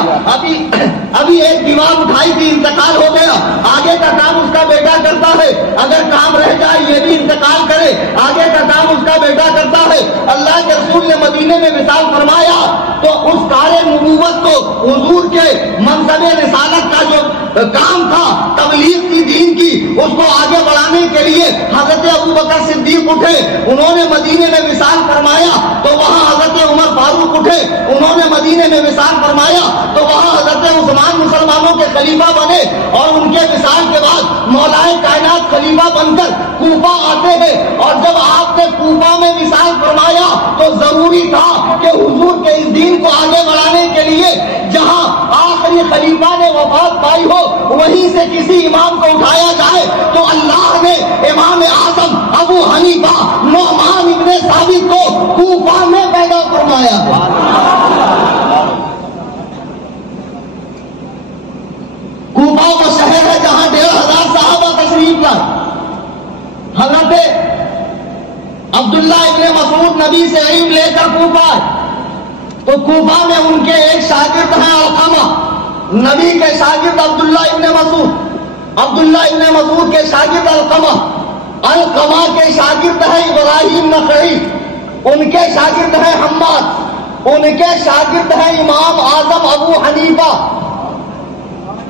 ابھی ایک دیوار اٹھائی تھی، انتقال ہو گیا، آگے کا کام اس کا بیٹا کرتا ہے، اگر کام رہ جائے یہ بھی انتقال کرے، آگے کا کام اس کا بیٹا کرتا ہے۔ اللہ کے رسول نے مدینے میں مثال فرمایا تو اس کار نبوت کو، حضور کے منصب رسالت کا جو کام تھا، تبلیغ کی دین کی، اس کو آگے بڑھانے کے لیے حضرت ابو بکر صدیق اٹھے، انہوں نے مدینے میں مثال فرمایا تو وہاں حضرت عمر فاروق اٹھے، انہوں نے مدینے میں مثال فرمایا تو وہاں حضرت عثمان مسلمانوں کے خلیفہ بنے، اور ان کے مثال کے بعد مولائے کائنات خلیفہ بن کر کوفہ آتے ہیں۔ اور جب آپ نے کوفہ میں مثال فرمایا تو ضروری تھا کہ حضور کے اس دین کو آگے بڑھانے کے لیے جہاں آخری خلیفہ نے وفات پائی ہو وہیں سے کسی امام کو اٹھایا جائے، تو اللہ نے امام اعظم ابو حنیفہ نعمان ابن ثابت کو کوفہ میں پیدا فرمایا ہے۔ کوفہ وہ شہر ہے جہاں 1500 صحابہ تشریف لائے۔ حضرت عبداللہ ابن مسعود نبی سے علم لے کر کوفہ آئے تو کوفہ میں ان کے ایک شاگرد ہیں علقمہ، نبی کے شاگرد عبداللہ ابن مسعود، عبداللہ ابن مسعود کے شاگرد علقمہ کے شاگرد ہیں ابراہیم نخعی، ان کے شاگرد ہیں حماد، ان کے شاگرد ہیں امام اعظم ابو حنیفہ۔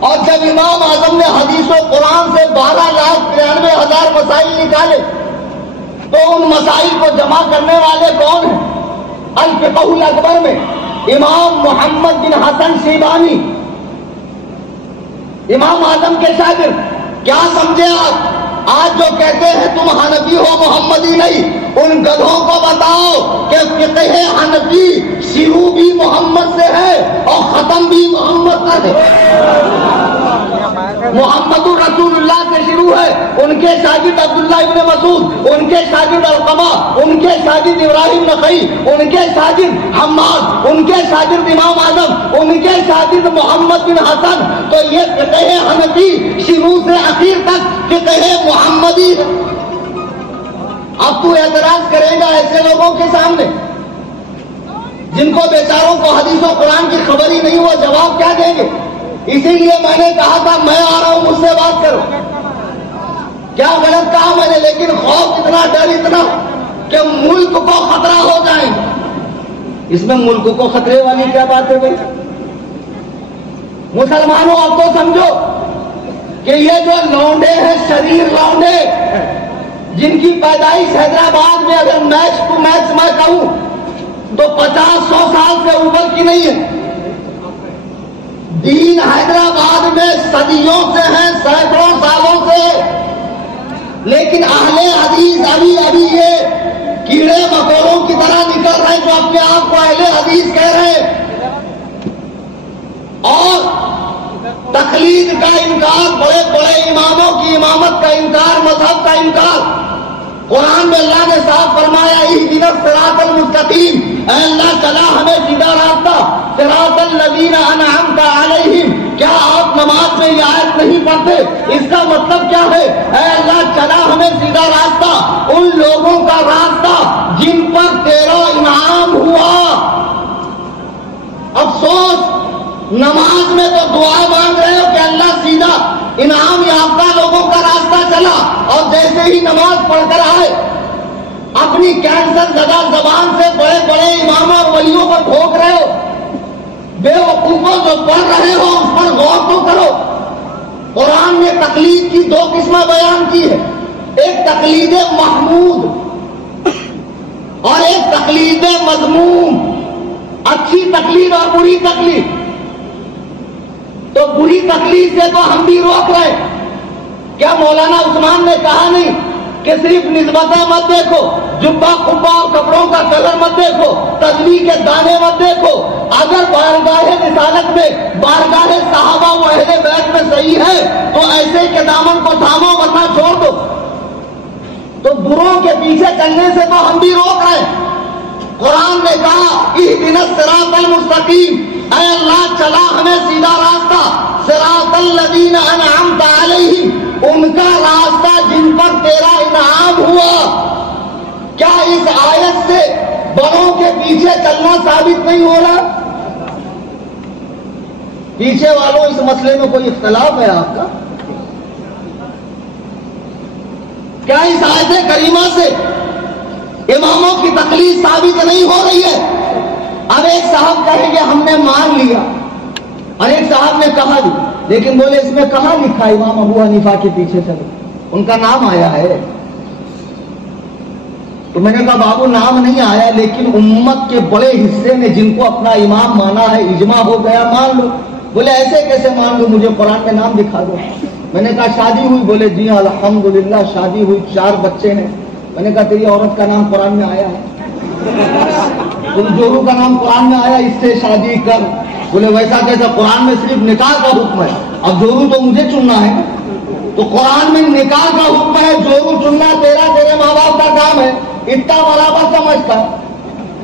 اور جب امام اعظم نے حدیث و قرآن سے 12,93,000 مسائل نکالے تو ان مسائل کو جمع کرنے والے کون ہیں؟ الفقہ الاکبر میں امام محمد بن حسن شیبانی، امام اعظم کے شاگرد۔ کیا سمجھے آپ؟ آج جو کہتے ہیں تم حنفی ہو محمدی نہیں، ان گدھوں کو بتاؤ کہ فقہ حنفی شروع بھی محمد سے ہے اور ختم بھی محمد سے ہے۔ محمد الرسول شروع ہے، ان کے شاگرد عبداللہ ابن مسعود، ان کے شاگرد علقمہ، ان کے شاگرد ابراہیم نخعی، ان کے شاگرد حماد، ان کے شاگرد امام اعظم، ان کے شاگرد محمد بن حسن. تو یہ فقہ حنفی شروع سے اخیر تک فقہ محمدی ہے. اب تو اعتراض کرے گا ایسے لوگوں کے سامنے جن کو بیچاروں کو حدیث و قرآن کی خبر ہی نہیں، وہ جواب کیا دیں گے؟ اسی لیے میں نے کہا تھا میں آ رہا ہوں، مجھ سے بات کرو. کیا غلط کہا میں نے؟ لیکن خوف اتنا، ڈر اتنا کہ ملک کو خطرہ ہو جائے. اس میں ملک کو خطرے والی کیا بات ہے بھائی؟ مسلمانوں اب تو سمجھو کہ یہ جو لونڈے ہیں، شریر لونڈے جن کی پیدائش حیدرآباد میں اگر میچ ٹو میچ میں کہوں تو 50-100 سال سے اوپر کی نہیں ہے. دین حیدرآباد میں صدیوں سے ہے، سینکڑوں سالوں سے. لیکن اہل حدیث ابھی ابھی یہ کیڑے مکوڑوں کی طرح نکل رہے ہیں جو اپنے آپ کو اہل حدیث کہہ رہے ہیں. اور تقلید کا انکار، بڑے بڑے اماموں کی امامت کا انکار، مذہب کا انکار. قرآن میں اللہ نے صاف فرمایا اہدنا الصراط المستقیم، اے اللہ چلا ہمیں سیدھا راستہ، صراط الذین انعمت علیہم. کیا آپ نماز میں یہ آیت نہیں پڑھتے؟ اس کا مطلب کیا ہے؟ اے اللہ چلا ہمیں سیدھا راستہ، ان لوگوں کا راستہ جن پر تیرا انعام ہوا. افسوس نماز میں تو دعا مانگ رہے ہو کہ اللہ سیدھا انعام یافتہ لوگوں کا راستہ چلا، اور جیسے ہی نماز پڑھ کر آئے اپنی کینسر زدہ زبان سے بڑے بڑے اماموں اور ولیوں پر بھوک رہے ہو. بے وقوفوں جو پڑھ رہے ہو اس پر غور تو کرو. قرآن نے تقلید کی 2 قسمیں بیان کی ہے، ایک تقلید محمود اور ایک تقلید مذموم. اچھی تقلید اور بری تقلید. تو بری تقلید سے تو ہم بھی روک رہے. کیا مولانا عثمان نے کہا نہیں کہ صرف نسبتیں مت دیکھو، جبہ کھبا اور کپڑوں کا کلر مت دیکھو، تسبیح کے دانے مت دیکھو. اگر بارگاہ رسالت میں، بارگاہ صحابہ و اہل بیت میں صحیح ہے تو ایسے کے دامن کو تھامو ورنہ چھوڑ دو. تو بروں کے پیچھے چلنے سے تو ہم بھی روک رہے. قرآن نے کہا اہدنا الصراط المستقیم، اے اللہ چلا ہمیں سیدھا راستہ، صراط الذین انعمت علیہم، ان کا راستہ جن پر تیرا انعام ہوا. کیا اس آیت سے بڑوں کے پیچھے چلنا ثابت نہیں ہو رہا؟ پیچھے والوں اس مسئلے میں کوئی اختلاف ہے آپ کا؟ کیا اس آیت کریمہ سے اماموں کی تقلید ثابت نہیں ہو رہی ہے؟ اب ایک صاحب کہیں گے ہم نے مان لیا، اور ایک صاحب نے کہا بھی، لیکن بولے اس میں کہاں لکھا امام ابو حنیفہ کے پیچھے چلو؟ ان کا نام آیا ہے. تو میں نے کہا بابو نام نہیں آیا، لیکن امت کے بڑے حصے نے جن کو اپنا امام مانا ہے، اجماع ہو گیا، مان لو. بولے ایسے کیسے مان لو، مجھے قرآن میں نام دکھا دو. میں نے کہا شادی ہوئی؟ بولے جی ہاں الحمدللہ شادی ہوئی، 4 بچے ہیں. میں نے کہا تیری عورت کا نام قرآن میں آیا ہے؟ تم جورو کا نام قرآن میں آیا، اس سے شادی کر. بولے ویسا کیسا؟ قرآن میں صرف نکاح کا حکم ہے، اب جورو تو مجھے چننا ہے. تو قرآن میں نکاح کا حکم ہے، جورو چننا تیرے ماں باپ کا کام ہے. اتنا برابر سمجھتا.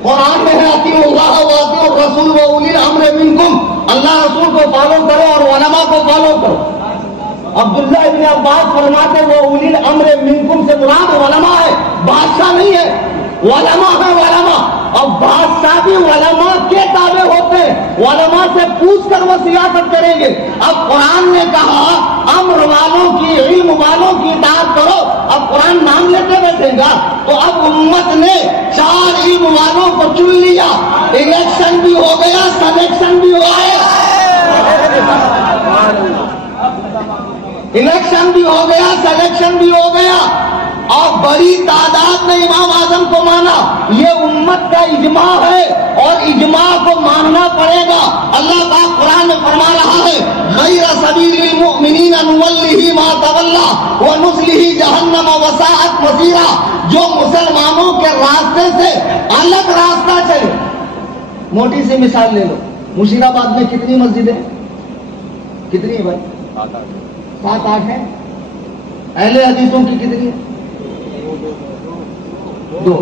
قرآن میں ہے اطیعوا اللہ و اطیعوا الرسول و اولی الامر منکم، اللہ رسول کو فالو کرو اور علماء کو فالو کرو. عبداللہ ابن عباس فرماتے وہ اولی الامر منکم سے مراد علماء ہے، بادشاہ نہیں ہے. علماء ہے علماء، اور بادشاہ بھی علماء کے تابع ہوتے ہیں، علماء سے پوچھ کر وہ سیاست کریں گے. اب قرآن نے کہا امر والوں کی، علم والوں کی اطاعت کرو. اب قرآن نام لیتے بیٹھے گا. تو اب امت نے 4 علم والوں کو چن لیا، الیکشن بھی ہو گیا، سلیکشن بھی ہو گیا. الیکشن بھی ہو گیا، سلیکشن بھی ہو گیا، اور بڑی تعداد نے امام اعظم کو مانا. یہ امت کا اجماع ہے اور اجماع کو ماننا پڑے گا. اللہ پاک قرآن میں فرما رہا ہے غیر سبیل المؤمنین نولہ ما تولی ونصلہ جہنم وساءت مصیرا. جو مسلمانوں کے راستے سے الگ راستہ چلے. موٹی سی مثال لے لو، مشیرآباد میں کتنی مسجدیں؟ کتنی ہے بھائی؟ 7-8 ہیں. اہل حدیثوں کی کتنی؟ 2.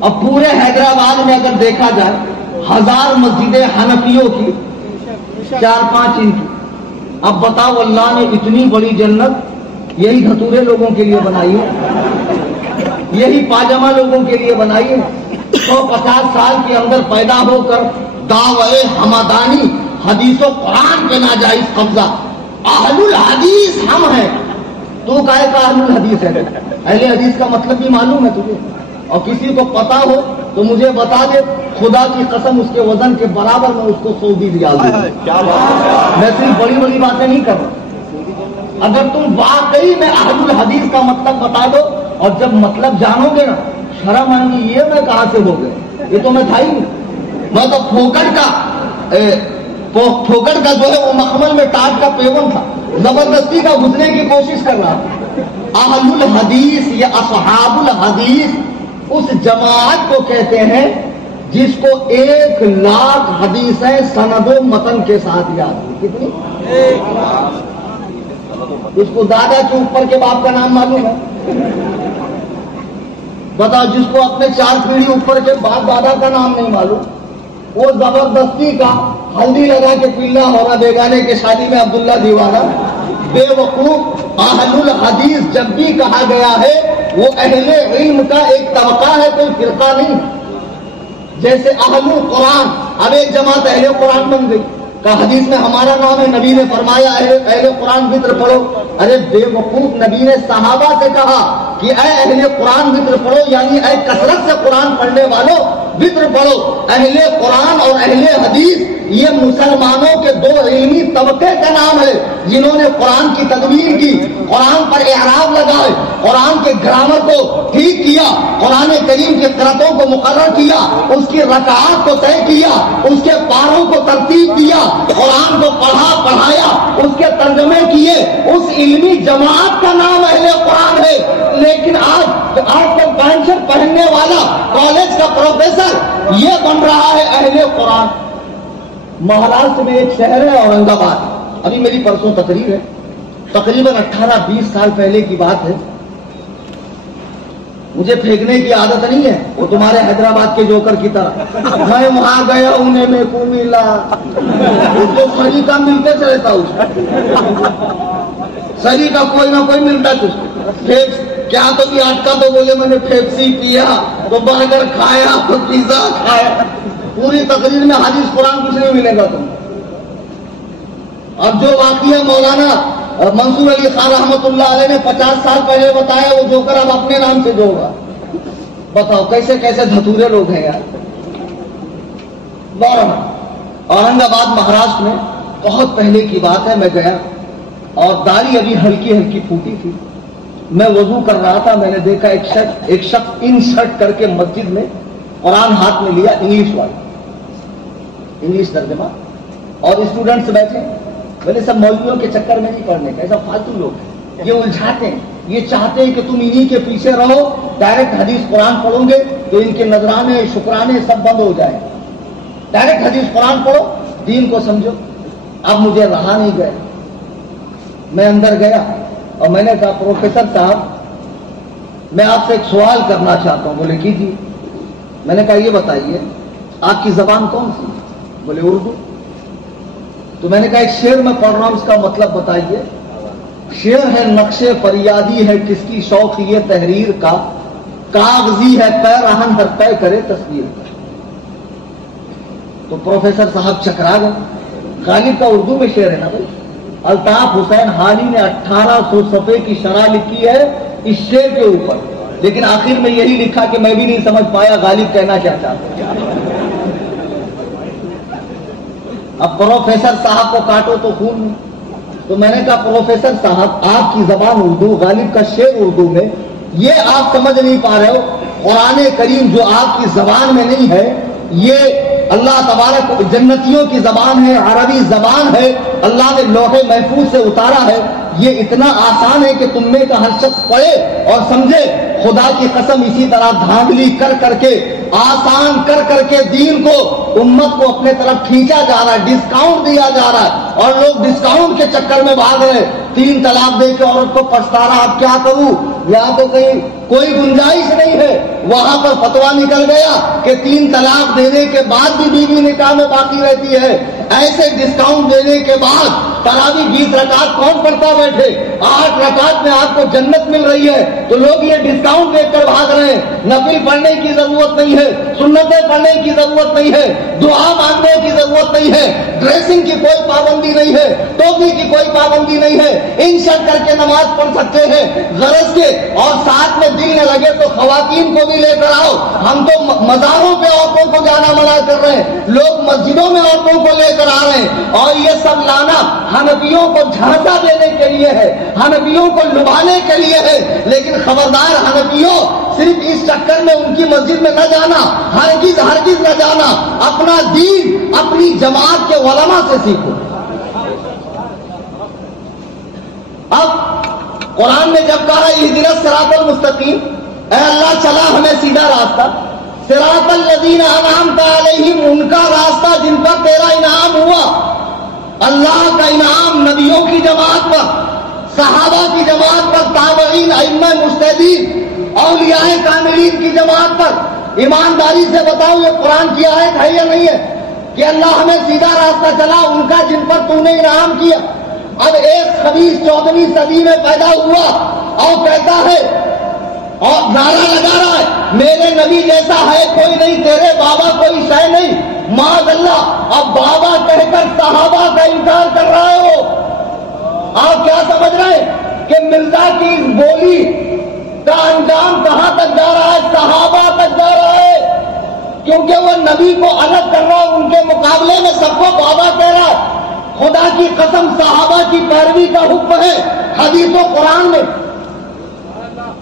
اب پورے حیدرآباد میں اگر دیکھا جائے 1000 مسجدیں حنفیوں کی 4-5 ان کی. اب بتاؤ اللہ نے اتنی بڑی جنت یہی دھتورے لوگوں کے لیے بنائی ہے، یہی پاجامہ لوگوں کے لیے بنائی ہے. 150 سال کے اندر پیدا ہو کر دعوے ہمدانی حدیث و قرآن کے ناجائز قبضہ. اہل الحدیث ہم ہیں، تو کہے کا اہل الحدیث ہے؟ اہل حدیث کا مطلب بھی معلوم ہے تجھے؟ اور کسی کو پتا ہو تو مجھے بتا دے، خدا کی قسم اس کے وزن کے برابر میں اس کو 100 ریال دوں. میں صرف بڑی بڑی باتیں نہیں کر رہا. اگر تم واقعی میں اہل الحدیث کا مطلب بتا دو، اور جب مطلب جانو گے نا شرم آئیں گی، یہ میں کہاں سے ہو گئے، یہ تو میں تھا ہی نہیں. میں تو پھوکٹ کا جو ہے وہ مخمل میں ٹاٹ کا پیون تھا، زبردستی کا گھسنے کی کوشش کر رہا. اہل الحدیث یا اصحاب الحدیث اس جماعت کو کہتے ہیں جس کو 1,00,000 حدیثیں سند و متن کے ساتھ یاد ہوئی. کتنی؟ اس کو دادا کے اوپر کے باپ کا نام معلوم ہے؟ بتاؤ. جس کو اپنے 4 پیڑھی اوپر کے باپ دادا کا نام نہیں معلوم، وہ زبردستی کا ہلدی لگا کے پیلا ہوگا بیگانے کے شادی میں عبداللہ دیوانہ. بے وقوف. اہل الحدیث جب بھی کہا گیا ہے وہ اہل علم کا ایک طبقہ ہے، کوئی فرقہ نہیں. جیسے اہل القرآن، اب ایک جماعت اہل قرآن بن گئی، کہ حدیث میں ہمارا نام ہے، نبی نے فرمایا اہل قرآن وطر پڑھو. ارے بے وقوف، نبی نے صحابہ سے کہا کہ اے اہل قرآن وطر پڑھو، یعنی اے کثرت سے قرآن پڑھنے والوں وطر پڑھو. اہل قرآن اور اہل حدیث یہ مسلمانوں کے 2 علمی طبقے کا نام ہے جنہوں نے قرآن کی تدوین کی، قرآن پر اعراب لگائے، قرآن کے گرامر کو ٹھیک کیا، قرآن کریم کے قرأتوں کو مقرر کیا، اس کی رکعات کو طے کیا، اس کے پاروں کو ترتیب دیا، قرآن کو پڑھایا، اس کے ترجمے کیے. اس علمی جماعت کا نام اہل قرآن ہے. لیکن آج تک پینٹ شرٹ پہننے والا کالج کا پروفیسر یہ بن رہا ہے اہل قرآن. مہاراشٹر میں ایک شہر ہے اورنگ آباد، ابھی میری پرسوں تقریر ہے، تقریباً 18-20 سال پہلے کی بات ہے. مجھے پھینکنے کی عادت نہیں ہے، وہ تمہارے حیدرآباد کے جوکر کی طرح. میں وہاں گیا انہیں میں کو ملا، اس کو سری کا ملتے چلتا، اس سری کا کوئی نہ کوئی ملتا. کچھ کیا تو بھی اٹکا تو بولے میں نے پیپسی پیا تو برگر کھایا تو پیزا کھایا. پوری تقریر میں حدیث قرآن کچھ نہیں ملے گا تم. اب جو واقعہ مولانا منصور علی خان رحمۃ اللہ علیہ نے 50 سال پہلے بتایا، وہ جوکر اب اپنے نام سے جوڑا. بتاؤ کیسے کیسے دھتورے لوگ ہیں یار. اورنگ آباد مہاراشٹر میں بہت پہلے کی بات ہے. میں گیا اور داڑھی ابھی ہلکی ہلکی پھوٹی تھی. میں وضو کر رہا تھا، میں نے دیکھا ایک شخص انسرٹ کر کے مسجد میں قرآن ہاتھ میں لیا، انگلش والا، انگلش ترجمہ، اور اسٹوڈنٹس بیٹھے. میں نے سب مولویوں کے چکر میں نہیں پڑھنے کا، ایسا فالتو لوگ ہیں، یہ الجھاتے ہیں، یہ چاہتے ہیں کہ تم انہی کے پیچھے رہو، ڈائریکٹ حدیث قرآن پڑھو گے تو ان کے نذرانے شکرانے سب بند ہو جائیں. ڈائریکٹ حدیث قرآن پڑھو، دین کو سمجھو. اب مجھے رہا نہیں گیا، میں اندر گیا اور میں نے کہا پروفیسر صاحب میں آپ سے ایک سوال کرنا چاہتا ہوں. بولے کیجیے. میں نے کہا یہ بتائیے آپ کی زبان کون سی؟ بولے اردو. تو میں نے کہا ایک شعر میں پڑھ رہا ہوں، اس کا مطلب بتائیے. شعر ہے نقش فریادی ہے کس کی شوق یہ تحریر کا، کاغذی ہے پیرہن ہر طے کرے تصویر کا. تو پروفیسر صاحب چکرا گئے. غالب کا اردو میں شعر ہے نا بھائی. الطاف حسین حالی نے 1800 صفحے کی شرح لکھی ہے اس شعر کے اوپر، لیکن آخر میں یہی لکھا کہ میں بھی نہیں سمجھ پایا غالب کہنا کیا چاہتا. اب پروفیسر صاحب کو کاٹو تو خون نہیں. تو میں نے کہا پروفیسر صاحب آپ کی زبان اردو، غالب کا شعر اردو میں، یہ آپ سمجھ نہیں پا رہے ہو. قرآن کریم جو آپ کی زبان میں نہیں ہے، یہ اللہ تبارک جنتیوں کی زبان ہے، عربی زبان ہے، اللہ نے لوح محفوظ سے اتارا ہے. یہ اتنا آسان ہے کہ تم میں کا ہر شخص پڑھے اور سمجھے. خدا کی قسم اسی طرح دھاندلی کر کر کے آسان کر کر کے دین کو امت کو اپنے طرف کھینچا جا رہا ہے، ڈسکاؤنٹ دیا جا رہا ہے اور لوگ ڈسکاؤنٹ کے چکر میں بھاگ رہے ہیں۔ 3 طلاق دے کے عورت کو پچھتا رہا، اب کیا کروں، یا تو کہیں کوئی گنجائش نہیں ہے، وہاں پر فتوا نکل گیا کہ 3 طلاق دینے کے بعد بھی بیوی نکاح میں باقی رہتی ہے۔ ایسے ڈسکاؤنٹ دینے کے بعد تراویح 20 رکعت کون پڑھتا بیٹھے، 8 رکعت میں آپ کو جنت مل رہی ہے، تو لوگ یہ ڈسکاؤنٹ دیکھ کر بھاگ رہے ہیں۔ نفل پڑھنے کی ضرورت نہیں ہے، سنتیں پڑھنے کی ضرورت نہیں ہے، دعا مانگنے کی ضرورت نہیں ہے، ڈریسنگ کی کوئی پابندی نہیں ہے، ٹوپی کی کوئی پابندی نہیں ہے، ان شرط کر کے نماز پڑھ سکتے ہیں غرض کے، اور ساتھ میں دل نہ لگے تو خواتین کو بھی لے کر آؤ۔ ہم تو مزاروں پہ عورتوں کو جانا منع کر رہے ہیں، لوگ مسجدوں میں عورتوں کو لے کر آ رہے ہیں، اور یہ سب لانا حنفیوں کو جھانسا دینے کے لیے ہے، حنفیوں کو لبھانے کے لیے ہے۔ لیکن خبردار حنفیوں، صرف اس چکر میں ان کی مسجد میں نہ جانا، ہرگز ہرگز نہ جانا، اپنا دین اپنی جماعت کے علماء سے سیکھو۔ اب قرآن نے جب کہا اہدنا الصراط المستقیم، اے اللہ چلا ہمیں سیدھا راستہ، صراط الذین انعمت علیہم، ان کا راستہ جن پر تیرا انعام ہوا۔ اللہ کا انعام نبیوں کی جماعت پر، صحابہ کی جماعت پر، تابعین، ائمہ مجتہدین، اولیاء کاملین کی جماعت پر۔ ایمانداری سے بتاؤ یہ قرآن کی آیت ہے یا نہیں ہے کہ اللہ ہمیں سیدھا راستہ چلا ان کا جن پر تو نے انعام کیا؟ اب ایک خبیث 14ویں صدی میں پیدا ہوا اور کہتا ہے اور نعرہ لگا رہا ہے میرے نبی جیسا ہے کوئی نہیں، تیرے بابا کوئی شے نہیں، معاذ اللہ۔ اب بابا کہہ کر صحابہ کا انکار کر رہے ہو۔ آپ کیا سمجھ رہے ہیں کہ مرزا کی اس بولی کا انجام کہاں تک جا رہا ہے؟ صحابہ تک جا رہا ہے، کیونکہ وہ نبی کو الگ کر رہا ہے، ان کے مقابلے میں سب کو بابا کہہ رہا ہے۔ خدا کی قسم صحابہ کی پیروی کا حکم ہے حدیث و قرآن میں،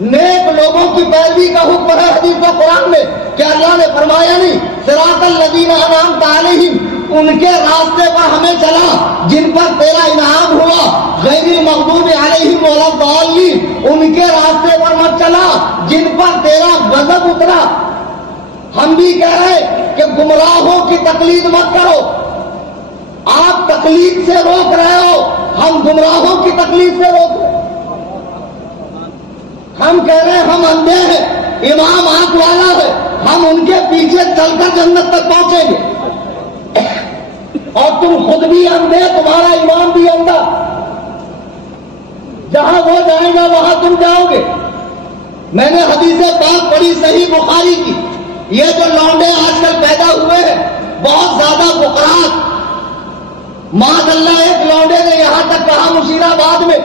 نیک لوگوں کی پیروی کا حکم ہے حدیث و قرآن میں، کہ اللہ نے فرمایا نہیں صراط الذین انعمت علیہم، ان کے راستے پر ہمیں چلا جن پر تیرا انعام ہوا، غیر المغضوب علیہم ولا الضالین، ان کے راستے پر مت چلا جن پر تیرا غضب اترا۔ ہم بھی کہہ رہے کہ گمراہوں کی تقلید مت کرو، آپ تقلید سے روک رہے ہو، ہم گمراہوں کی تقلید سے روک رہے ہیں۔ ہم کہہ رہے ہیں ہم اندھے ہیں، امام آنکھ والا ہے، ہم ان کے پیچھے چل کر جنت تک پہنچیں گے، اور تم خود بھی اندھے، تمہارا امام بھی اندھا، جہاں وہ جائے گا وہاں تم جاؤ گے۔ میں نے حدیث پاک پڑھی صحیح بخاری کی، یہ جو لونڈے آج کل پیدا ہوئے ہیں بہت زیادہ بکرات، معاذ اللہ ایک لونڈے نے یہاں تک کہا مشیرآباد میں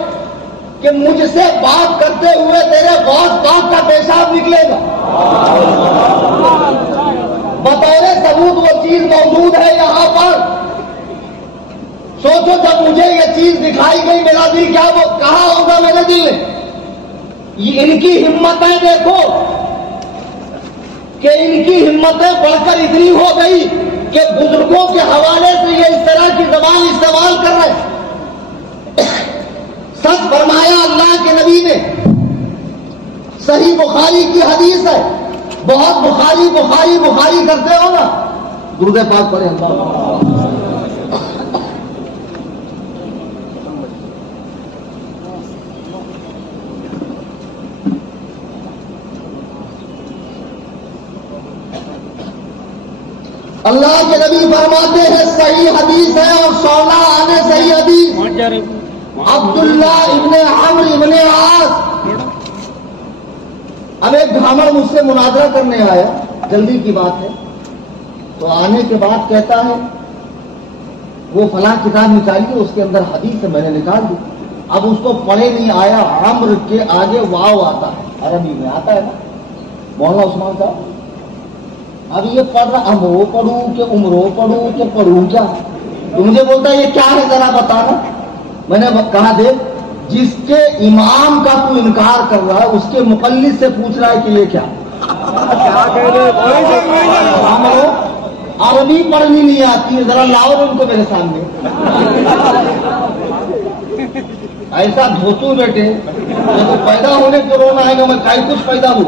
کہ مجھ سے بات کرتے ہوئے تیرے غوث پاک کا پیشاب نکلے گا۔ بطور ثبوت وہ چیز موجود ہے یہاں پر۔ سوچو جب مجھے یہ چیز دکھائی گئی میرا دل کیا وہ کہا ہوگا میرے دل نے۔ یہ ان کی ہمتیں دیکھو کہ ان کی ہمتیں بڑھ کر اتنی ہو گئی کہ بزرگوں کے حوالے سے یہ اس طرح کی زبان استعمال کر رہے ہیں۔ سچ فرمایا اللہ کے نبی نے، صحیح بخاری کی حدیث ہے، بہت بخاری بخاری بخاری کرتے ہو نا، درود پاک پڑھیں اللہ کے نبی فرماتے ہیں صحیح حدیث ہے اور 16 آنے صحیح حدیث، عبداللہ ابن عمرو ابن عاص۔ اب ایک بھامڑ مجھ سے مناظرہ کرنے آیا، جلدی کی بات ہے، تو آنے کے بعد کہتا ہے وہ فلاں کتاب نکالیے اس کے اندر حدیث ہے، میں نے نکال دی۔ اب اس کو پڑھے نہیں آیا، عمرو کے آگے واو آتا ہے، عربی میں آتا ہے نا مولانا عثمان صاحب، اب یہ پڑھ رہا امرو پڑھوں کہ عمرو پڑھوں کہ پڑھوں کیا؟ تو مجھے بولتا ہے یہ کیا ہے ذرا بتانا۔ میں نے کہا دیکھ، جس کے امام کا تو انکار کر رہا ہے اس کے مقلد سے پوچھ رہا ہے کہ یہ کیا؟ عربی پڑھنی نہیں آتی ہے، ذرا لاؤ ان کو میرے سامنے۔ ایسا دھوتو بیٹے پیدا ہونے کو رونا ہے گا، میں کئی کچھ پیدا ہوں۔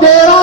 13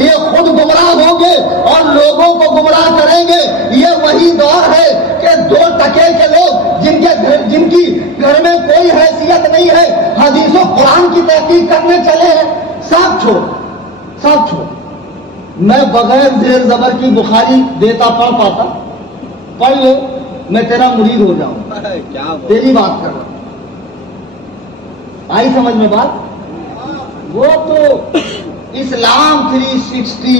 یہ خود گمراہ ہوں گے اور لوگوں کو گمراہ کریں گے. یہ وہی دور ہے کہ 2 ٹکے کے لوگ جن کی گھر میں کوئی حیثیت نہیں ہے حدیث و قرآن کی تحقیق کرنے چلے ہیں. سب چھوڑ. میں بغیر زیر زبر کی بخاری دیتا پڑھ پاتا. پڑھ لو میں تیرا مرید ہو جاؤں. تیری بات کر رہا ہوں. آئی سمجھ میں بات؟ وہ تو اسلام 360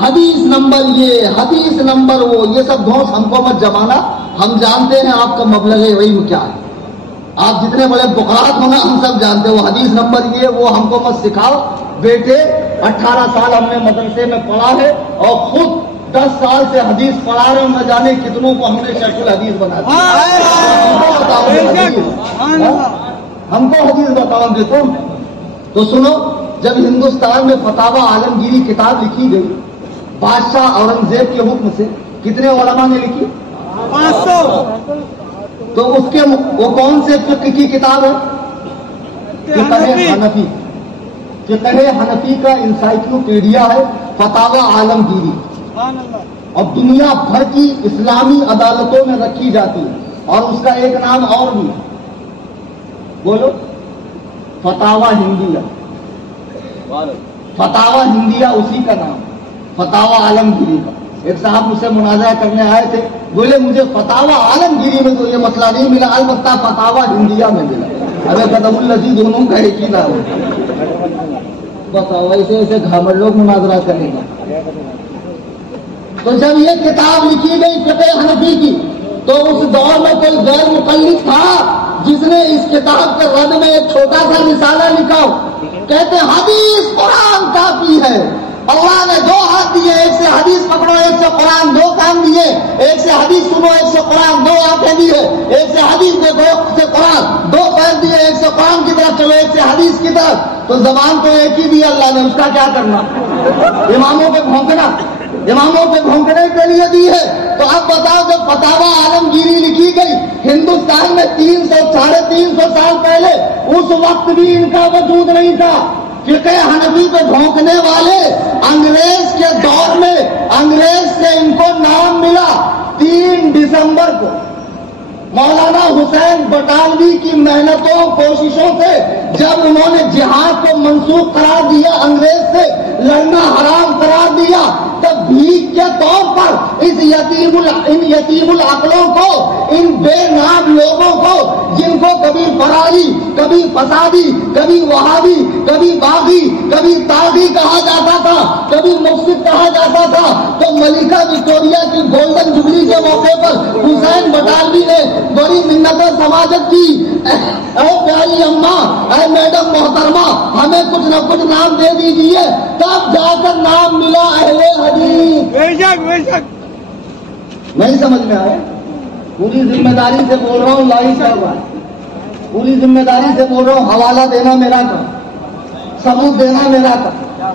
حدیث نمبر یہ حدیث نمبر وہ یہ سب دھوس ہم کو مت جمانا. ہم جانتے ہیں آپ کا مبلغ علم کیا ہے. آپ جتنے بڑے بقرات ہونا ہم سب جانتے ہیں. وہ حدیث نمبر یہ وہ ہم کو مت سکھاؤ. بیٹے 18 سال ہم نے مدرسے میں پڑھا ہے اور خود 10 سال سے حدیث پڑھا رہے نہ جانے کتنوں کو ہم نے شیخ الحدیث بنا دیا. ہم کو حدیث بتاؤ گے تم. تو سنو جب ہندوستان میں فتاوی عالمگیری کتاب لکھی گئی بادشاہ اورنگزیب کے حکم سے کتنے علماء نے لکھی؟ 500. تو اس کے وہ کون سے فقہ کی کتاب ہے؟ فقہ حنفی کا انسائکلوپیڈیا ہے فتاوی عالمگیری. اور دنیا بھر کی اسلامی عدالتوں میں رکھی جاتی ہے. اور اس کا ایک نام اور بھی ہے. بولو. فتاوی ہندیہ. فتاوی ہندیہ اسی کا نام. فتاوی عالمگیری کا. ایک صاحب مجھ سے مناظرہ کرنے آئے تھے. بولے مجھے فتاوی عالمگیری میں تو یہ مسئلہ نہیں ملا البتہ فتاوی ہندیہ میں ملا. ارے قدم الذی دونوں کا ایک ہی نام ہے. بتاؤ ایسے ایسے گھامر لوگ مناظرہ کریں گے. تو جب یہ کتاب لکھی گئی فقہ حنفی کی تو اس دور میں کوئی غیر مقلد تھا جس نے اس کتاب کے رد میں ایک چھوٹا سا رسالہ لکھا. کہتے حدیث قرآن کافی ہے. اللہ نے 2 ہاتھ دیے, ایک سے حدیث پکڑو ایک سے قرآن. 2 کان دیے, ایک سے حدیث سنو ایک سے قرآن. 2 آنکھیں دیے, ایک سے حدیث دیکھو ایک سے قرآن. 2 پیر دیے, ایک سے قرآن کی طرف چلو ایک سے حدیث کی طرف. تو زبان تو ایک ہی دی اللہ نے, اس کا کیا کرنا؟ اماموں پہ بھونکنے کے لیے دی ہے. تو اب بتاؤ جب فتاوی عالمگیری لکھی گئی ہندوستان میں 300-350 سال پہلے, اس وقت بھی ان کا وجود نہیں تھا. فقہ حنفی پہ بھونکنے والے انگریز کے دور میں انگریز سے ان کو نام ملا 3 دسمبر کو. مولانا حسین بٹالوی کی محنتوں کوششوں سے جب انہوں نے جہاد کو منسوخ قرار دیا, انگریز سے لڑنا حرام قرار دیا, تب بھیک کے طور پر ان یتیم العقلوں کو, ان بے نام لوگوں کو جن کو کبھی فراری, کبھی فسادی, کبھی وہابی, کبھی باغی, کبھی تاغی کہا جاتا تھا, کبھی مفسد کہا جاتا تھا, تو ملکہ وکٹوریہ کی گولڈن جبلی کے موقع پر حسین بٹالوی نے بڑی منتیں سماجت کی. اے پیاری اماں, اے میڈم محترمہ, ہمیں کچھ نہ کچھ نام دے دیجیے. تب جا کر نام ملا اہل حدیث. بے شک نہیں سمجھ میں آئے. پوری ذمہ داری سے بول رہا ہوں, لائی صاحب پوری ذمہ داری سے بول رہا ہوں. حوالہ دینا میرا کام, ثبوت دینا میرا کام.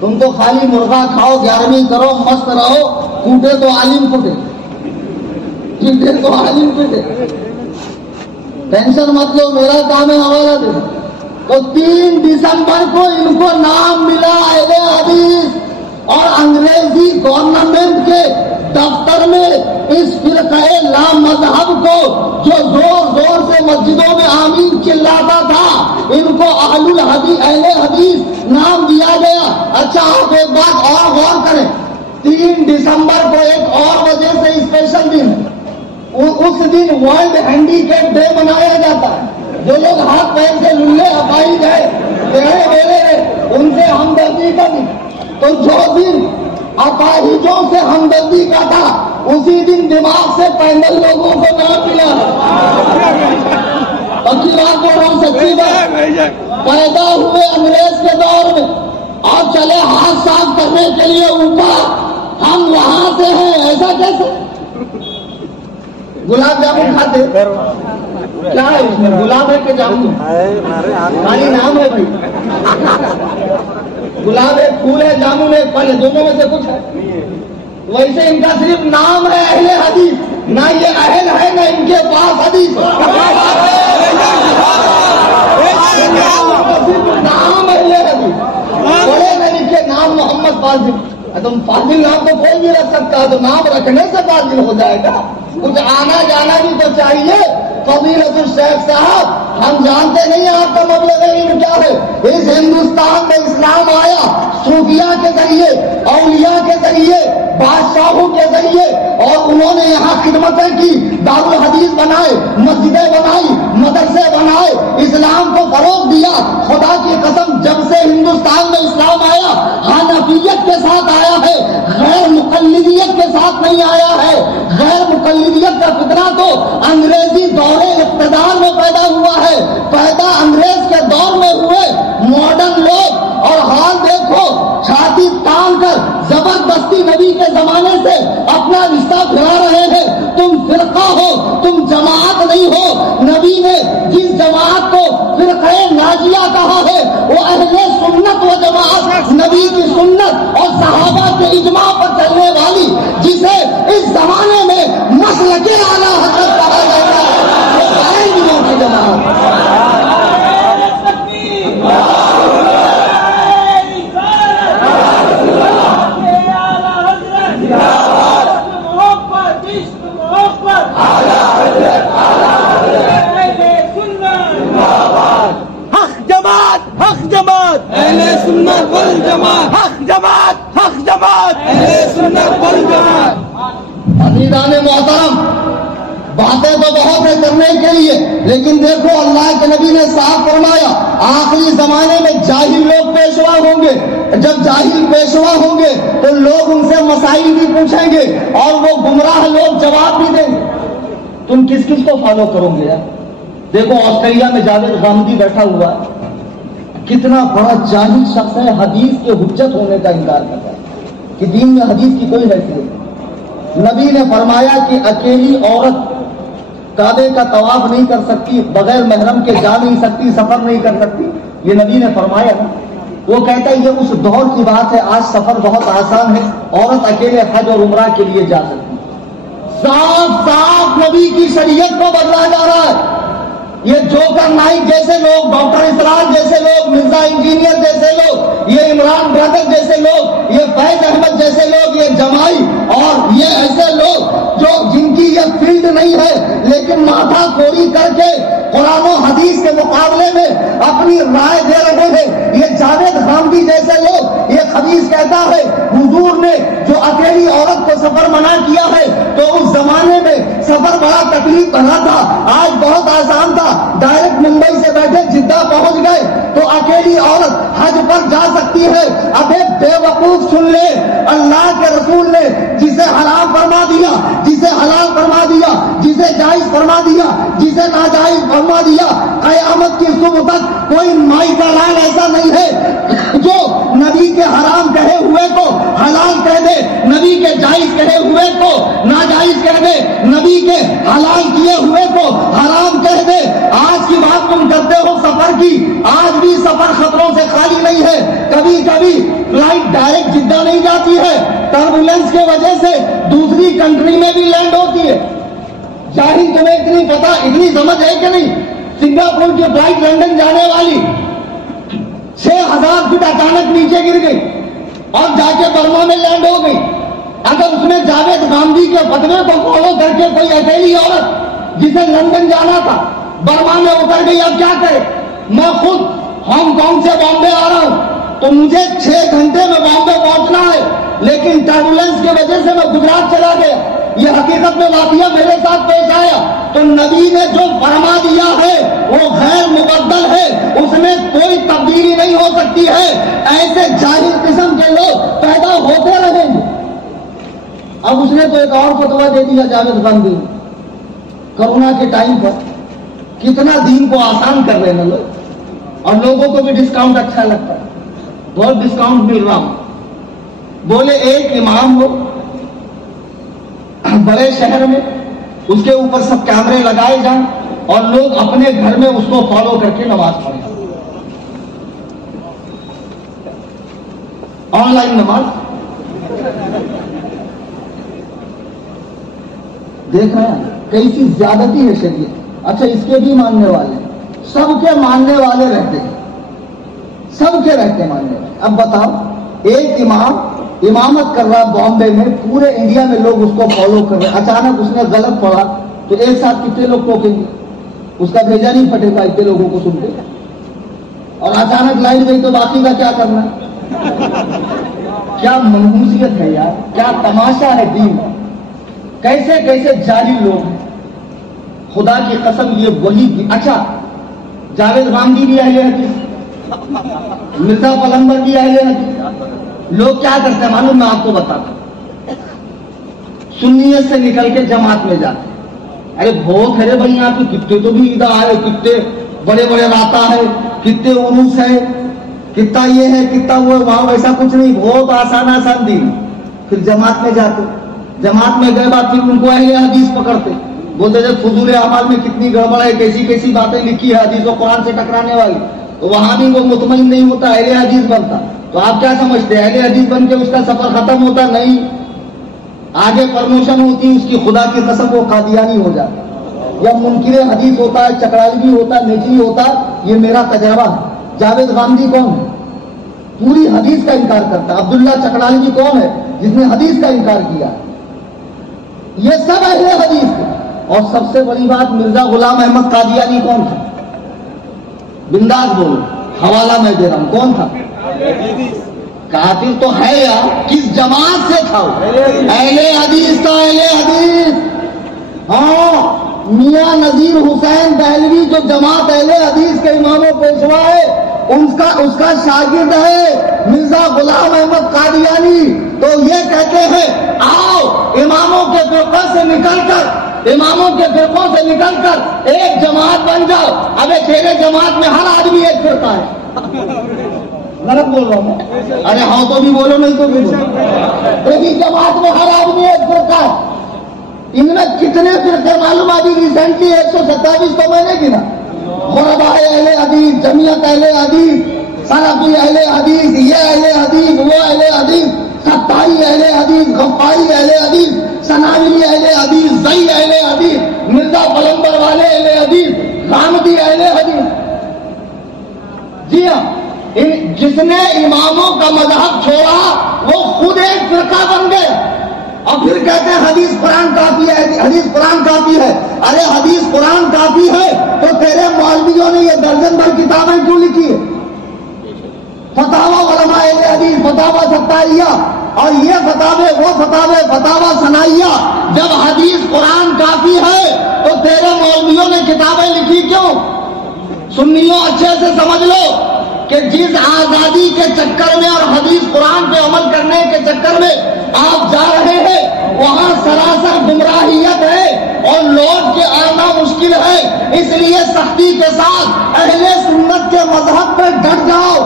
تم تو خالی مرغا کھاؤ, 11ویں کرو, مست رہو, کوٹے تو عالم کوٹے, ٹھیک تو عالم کوٹے. ٹینشن مت لو, میرا کام ہے حوالہ دینا. تو 3 دسمبر کو ان کو نام ملا اہل حدیث. اور انگریزی گورنمنٹ کے دفتر میں اس فرقہ لا مذہب کو جو زور زور سے مسجدوں میں آمین چلاتا تھا, ان کو اہل حدیث نام دیا گیا. اچھا آپ ایک بات اور غور کریں, 3 دسمبر کو ایک اور وجہ سے اسپیشل دن, اس دن ورلڈ ہینڈیکیپ ڈے منایا جاتا ہے. جو لوگ ہاتھ پیر سے للے اپائی گئے ٹیڑھے میرے ان سے ہمدردی کا دن. تو جو دن اپاہجوں سے ہمدردی کا تھا اسی دن دماغ سے پینڈل لوگوں کو نام ملا. پکی بات بول رہا ہوں, سچی بات. پیدا ہوئے انگریز کے دور میں اور چلے ہاتھ صاف کرنے کے لیے اوپر, ہم وہاں سے ہیں. ایسا کیسے؟ گلاب جامن کھاتے کیا ہے اس میں؟ گلاب ہے کہ جامن؟ خالی نام ہے بھائی. گلاب ایک پھول ہے, جامن ایک پھل ہے, دونوں میں سے کچھ ہے. ویسے ان کا صرف نام ہے اہل حدیث, نہ یہ اہل ہے نہ ان کے پاس حدیث. صرف نام اہل حدیث. بڑے میں لکھے نام محمد محمد فاضل. تم فاضل نام تو کوئی بھی رکھ سکتا ہے, تو نام رکھنے سے فاضل ہو جائے گا؟ کچھ آنا جانا بھی تو چاہیے. فضیلت الشیخ صاحب, ہم جانتے نہیں آپ کا مبلغ علم کیا ہے. اس ہندوستان میں اسلام آیا صوفیاء کے ذریعے, اولیاء کے ذریعے, بادشاہوں کے ذریعے, اور انہوں نے یہاں خدمتیں کی, دارالحدیث بنائے, مسجدیں بنائی, مدرسے بنائے, اسلام کو فروغ دیا. خدا کی قسم, جب سے ہندوستان میں اسلام آیا حنفیت کے ساتھ آیا ہے, غیر مقلدیت کے ساتھ نہیں آیا ہے. غیر مقلدیت کا فتنہ تو انگریزی دور اقتدار میں پیدا ہوا ہے, پیدا انگریز کے دور میں ہوئے. ماڈرن لوگ اور حال دیکھو, چھاتی تان کر زبردستی نبی کے زمانے سے اپنا رشتہ پھرا رہے ہیں. تم فرقہ ہو, تم جماعت نہیں ہو. نبی نے جس جماعت کو فرقہ ناجیہ کہا ہے وہ اہل سنت و جماعت, نبی کی سنت اور صحابہ کے اجماع پر چلنے والی, جسے اس زمانے میں مسلک اعلیٰ حضرت کہا جاتا ہے, کی جماعت. حق جماعت, حق جماعت, اہل سنت والجماعت, حق جماعت, حق جماعت, اہل سنت والجماعت. عزیزان محترم, باتیں تو بہت ہے کرنے کے لیے, لیکن دیکھو اللہ کے نبی نے صاف فرمایا آخری زمانے میں جاہل لوگ پیشوا ہوں گے. جب جاہل پیشوا ہوں گے تو لوگ ان سے مسائل بھی پوچھیں گے اور وہ گمراہ لوگ جواب بھی دیں گے. تم کس کس کو فالو کرو گے یار؟ دیکھو آسٹریلیا میں جاوید غامدی بیٹھا ہوا ہے, کتنا بڑا جاہل شخص ہے, حدیث کے حجت ہونے کا انکار کرتا ہے کہ دین میں حدیث کی کوئی حیثیت نہیں. نبی نے فرمایا کہ اکیلی عورت کعبے کا طواف نہیں کر سکتی, بغیر محرم کے جا نہیں سکتی, سفر نہیں کر سکتی. یہ نبی نے فرمایا نا. وہ کہتا ہے یہ اس دور کی بات ہے, آج سفر بہت آسان ہے, عورت اکیلے حج اور عمرہ کے لیے جا سکتی. صاف صاف نبی کی شریعت کو بدلا جا رہا ہے. یہ جوکر نائک جیسے لوگ, ڈاکٹر اسرار جیسے لوگ, مرزا انجینئر جیسے لوگ, یہ عمران برادر جیسے لوگ, یہ فیض احمد جیسے لوگ, یہ جمائی اور یہ ایسے لوگ جو جن کی یہ فیلڈ نہیں ہے لیکن ماتھا کوڑی کر کے قرآن و حدیث کے مقابلے میں اپنی رائے دے رہے ہیں. یہ جاوید غامدی جیسے لوگ, یہ خبیث کہتا ہے حضور نے جو اکیلی عورت کو سفر منع کیا ہے تو اس زمانے میں سفر بڑا تکلیف بھرا تھا, آج بہت آسان تھا. ڈائریکٹ ممبئی سے بیٹھے جدہ پہنچ گئے تو اکیلی عورت حج پر جا سکتی ہے. اب ایک بے وقوف سن لے, اللہ کے رسول نے جسے حرام فرما دیا, جسے حلال فرما دیا, جسے جائز فرما دیا, جسے ناجائز فرما دیا, قیامت کی صبح تک کوئی مائی کا لال ایسا نہیں ہے جو نبی کے حرام کہے ہوئے کو حلال کہہ دے, نبی کے جائز کہے ہوئے کو ناجائز کہہ دے, نبی کے حلال کیے ہوئے کو حرام کہہ دے. آج کی بات تم کرتے ہو سفر کی, آج بھی سفر خطروں سے خالی نہیں ہے. کبھی کبھی فلائٹ ڈائریکٹ جدہ نہیں جاتی ہے, ٹربولینس کی وجہ سے دوسری کنٹری میں بھی لینڈ ہوتی ہے. جاہل تمہیں اتنی پتا, اتنی سمجھ ہے کہ نہیں, سنگاپور کی فلائٹ لندن جانے والی 6000 فٹ اچانک نیچے گر گئی اور جا کے برما میں لینڈ ہو گئی. اگر اس میں جاوید غامدی کے فتوے کو فالو کر کے کوئی اکیلی عورت جسے لندن جانا تھا برما میں اتر گئی, اب کیا کرے؟ میں خود ہانگ کانگ سے بامبے آ رہا ہوں تو مجھے 6 گھنٹے میں بامبے پہنچنا ہے, لیکن ٹربولینس کی وجہ سے میں گجرات چلا گیا. یہ حقیقت میں واقعہ میرے ساتھ پیش آیا. تو نبی نے جو فرما دیا ہے وہ غیر مبدل ہے, اس میں کوئی تبدیلی نہیں ہو سکتی ہے. ایسے جاہل قسم کے لوگ پیدا ہوتے رہیں گے. اب اس نے تو ایک اور فتویٰ دے دیا جاوید غامدی کرونا کے ٹائم پر, کتنا دین کو آسان کر رہے ہیں لوگ, اور لوگوں کو بھی ڈسکاؤنٹ اچھا لگتا ہے, بہت ڈسکاؤنٹ مل رہا ہوں. بولے ایک امام ہو بڑے شہر میں, اس کے اوپر سب کیمرے لگائے جائیں اور لوگ اپنے گھر میں اس کو فالو کر کے نماز پڑھیں, آن لائن نماز. دیکھ رہے ہیں کیسی زیادتی ہے شریعت. اچھا اس کے بھی ماننے والے, سب کے ماننے والے رہتے ہیں, سب کے رہتے ماننے والے. اب بتاؤ ایک امام امامت کر رہا بامبے میں، پورے انڈیا میں لوگ اس کو فالو کر رہے ہیں، اچانک اس نے غلط پڑھا تو ایک ساتھ کتنے لوگ ٹوکیں گے؟ اس کا بھیجا نہیں پھٹے گا اتنے لوگوں کو سن کے، اور اچانک لائٹ گئی تو باقی کا کیا کرنا؟ کیا منحوسیت ہے یار، کیا تماشا ہے دین، کیسے کیسے جعلی لوگ ہیں، خدا کی قسم یہ وہی۔ اچھا جاوید غامدی بھی اہل حدیث، مرزا پلمبر بھی اہل حدیث۔ لوگ کیا کرتے ہیں معلوم، میں آپ کو بتاتا ہوں، سنیت سے نکل کے جماعت میں جاتے ہیں، ارے بہت ہے بھائی یہاں پہ کتنے تو بھی عیدہ آئے، کتنے بڑے بڑے راتا ہے، کتنے عروس ہے، کتنا یہ ہے کتنا وہ ہے، وہاں ویسا کچھ نہیں، بہت آسان دین۔ پھر جماعت میں جاتے، جماعت میں گئے بعد پھر ان کو اہل حدیث پکڑتے، بولتے تھے فضول اعمال میں کتنی گڑبڑ ہے، کیسی کیسی باتیں لکھی ہے حدیث و قرآن سے ٹکرانے والی، تو وہاں بھی وہ مطمئن نہیں ہوتا، اہل حدیث بنتا۔ تو آپ کیا سمجھتے ہیں اہل حدیث بن کے اس کا سفر ختم ہوتا؟ نہیں، آگے پرموشن ہوتی، اس کی خدا کی قسم وہ قادیانی ہو جاتا، یا منکر حدیث ہوتا ہے، چکرالوی ہوتا ہے، نیچی ہوتا ہے۔ یہ میرا تجربہ ہے۔ جاوید غامدی کون ہے؟ پوری حدیث کا انکار کرتا ہے۔ عبداللہ چکرالوی کون ہے؟ جس نے حدیث کا انکار کیا۔ یہ سب اہل حدیث ہے۔ اور سب سے بڑی بات، مرزا غلام احمد قادیانی کون تھا؟ بنداز بولو، حوالہ میں دے رہا ہوں، کون تھا؟ کافر تو ہے یار، کس جماعت سے تھا؟ اہل حدیث تھا، اہل حدیث۔ ہاں، میاں نذیر حسین دہلوی جو جماعت اہل حدیث کے امام و پیشوا ہے، اس کا شاگرد ہے مرزا غلام احمد قادیانی۔ تو یہ کہتے ہیں آؤ اماموں کے فرقوں سے نکل کر ایک جماعت بن جاؤ۔ ابے تیرے جماعت میں ہر آدمی ایک فرقہ ہے، غلط بول رہا ہوں؟ ارے ہاں تو بھی بولو، نہیں تو بھی بولو۔ تیری جماعت میں ہر آدمی ایک فرقہ ہے۔ ان میں کتنے فرقے معلوم؟ ابھی ریسنٹلی 127 تو میں نے گنا، غرباء اہل حدیث، جمعیت اہل حدیث، سلفی اہل حدیث، یہ اہل حدیث، وہ اہل حدیث، ستائی اہل حدیث، غفاری اہل حدیث، سناولی اہل حدیث، زئی اہل حدیث، مرزا پلمبر والے اہل حدیث، غامدی اہل حدیث۔ جی ہاں، جس نے اماموں کا مذہب چھوڑا وہ خود ایک فرقہ بن گئے، اور پھر کہتے ہیں حدیث قرآن کافی ہے، حدیث قرآن کافی ہے۔ ارے حدیث قرآن کافی ہے تو تیرے مولویوں نے یہ درجن بھر کتابیں کیوں لکھی ہے؟ فتاوی علماء اہل حدیث، فتاوی ستائیہ، اور یہ فتاوے وہ فتاوے، فتاوی ثنائیہ۔ جب حدیث قرآن کافی ہے تو تیرے مولویوں نے کتابیں لکھی کیوں؟ سنیوں اچھے سے سمجھ لو کہ جس آزادی کے چکر میں اور حدیث قرآن پہ عمل کرنے کے چکر میں آپ جا رہے ہیں، وہاں سراسر گمراہیت ہے اور لوٹ کے آنا مشکل ہے۔ اس لیے سختی کے ساتھ اہل سنت کے مذہب پہ ڈٹ جاؤ۔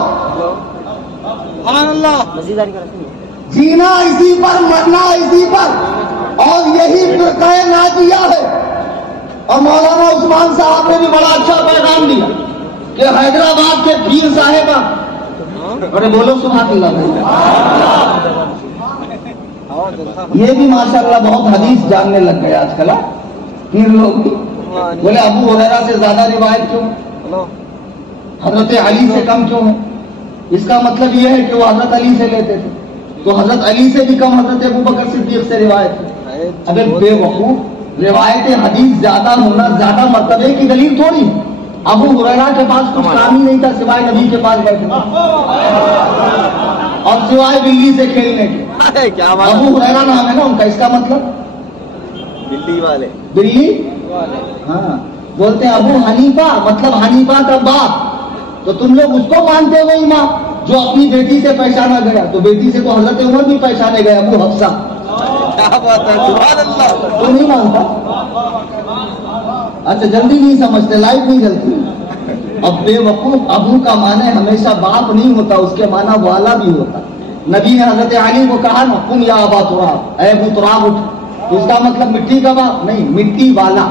سبحان اللہ۔ جینا اسی پر، مرنا اسی پر، اور یہی فرقہ ناجیہ ہے۔ اور مولانا عثمان صاحب نے بھی بڑا اچھا پیغام دیا کہ حیدرآباد کے پیر صاحبہ، ارے بولو سبحان اللہ، یہ بھی ماشاءاللہ بہت حدیث جاننے لگ گئے آج کل پیر لوگ بھی۔ بولے ابو ہریرہ سے زیادہ روایت کیوں، حضرت علی سے کم کیوں ہے؟ اس کا مطلب یہ ہے کہ وہ حضرت علی سے لیتے تھے، تو حضرت علی سے بھی کم حضرت ابوبکر صدیق سے روایت ہے۔ اگر بے وقوف، روایت حدیث زیادہ ہونا زیادہ مرتبے کی دلیل تھوڑی ہے۔ ابو ہریرہ کے پاس کچھ کام ہی نہیں تھا سوائے نبی کے پاس بیٹھنا اور سوائے بلی سے کھیلنے کے۔ ابو ہریرہ نام ہے نا ان کا، اس کا مطلب بلی والے، بلی، ہاں بولتے ہیں ابو حنیفہ، مطلب حنیفہ کا باپ۔ تو تم لوگ اس کو مانتے ہو امام جو اپنی بیٹی سے پہچانا گیا، تو بیٹی سے تو حضرت عمر بھی پہچانے گئے، ابو حفصہ۔ کیا بات ہے، سبحان اللہ۔ تو نہیں مانتا؟ اچھا جلدی نہیں سمجھتے، لائٹ نہیں جلتی۔ اب بے وقوف، ابو کا معنی ہمیشہ باپ نہیں ہوتا، اس کے معنی والا بھی ہوتا۔ نبی نے حضرت علی کو کہا نا قم یا ابا تراب، اے ابو تراب اٹھ، تو اس کا مطلب مٹی کا باپ نہیں، مٹی والا۔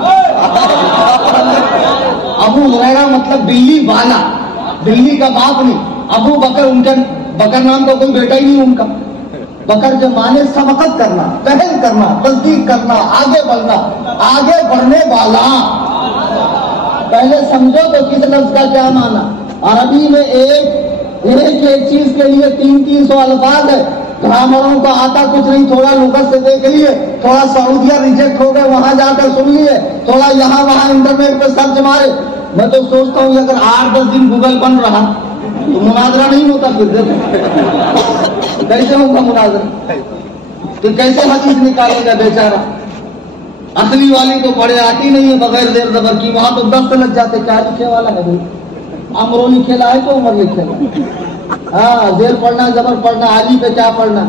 ابو ہریرہ مطلب بلی والا، بلی کا باپ نہیں۔ ابو بکر، ان کے بکر نام کا کوئی بیٹا ہی نہیں ان کا۔ بکر جو مانے سبقت کرنا، پہل کرنا، تصدیق کرنا، آگے بڑھنا، آگے بڑھنے والا۔ پہلے سمجھو تو کس لفظ کا کیا معنی۔ عربی میں ایک چیز کے لیے 300 الفاظ ہے. گرامروں کا آتا کچھ نہیں, تھوڑا لغت سے دیکھ لیے, تھوڑا سعودیہ ریجیکٹ ہو گئے وہاں جا کر سن لیے, تھوڑا یہاں وہاں انٹرنیٹ پہ سرچ مارے. میں تو سوچتا ہوں اگر 8-10 دن گوگل بن رہا تو مناظرہ نہیں ہوتا. پھر کیسے ہوگا مناظرہ؟ تو کیسے حدیث نکالے گا بیچارہ؟ اصلی والی تو پڑھے آتی نہیں ہے بغیر زیر زبر کی, وہاں تو 10 لگ جاتے. کیا لکھے والا ہے بھائی؟ امرو لکھے ہے تو عمر لکھے لا. ہاں, زیر پڑھنا زبر پڑھنا, علی پہ کیا پڑھنا؟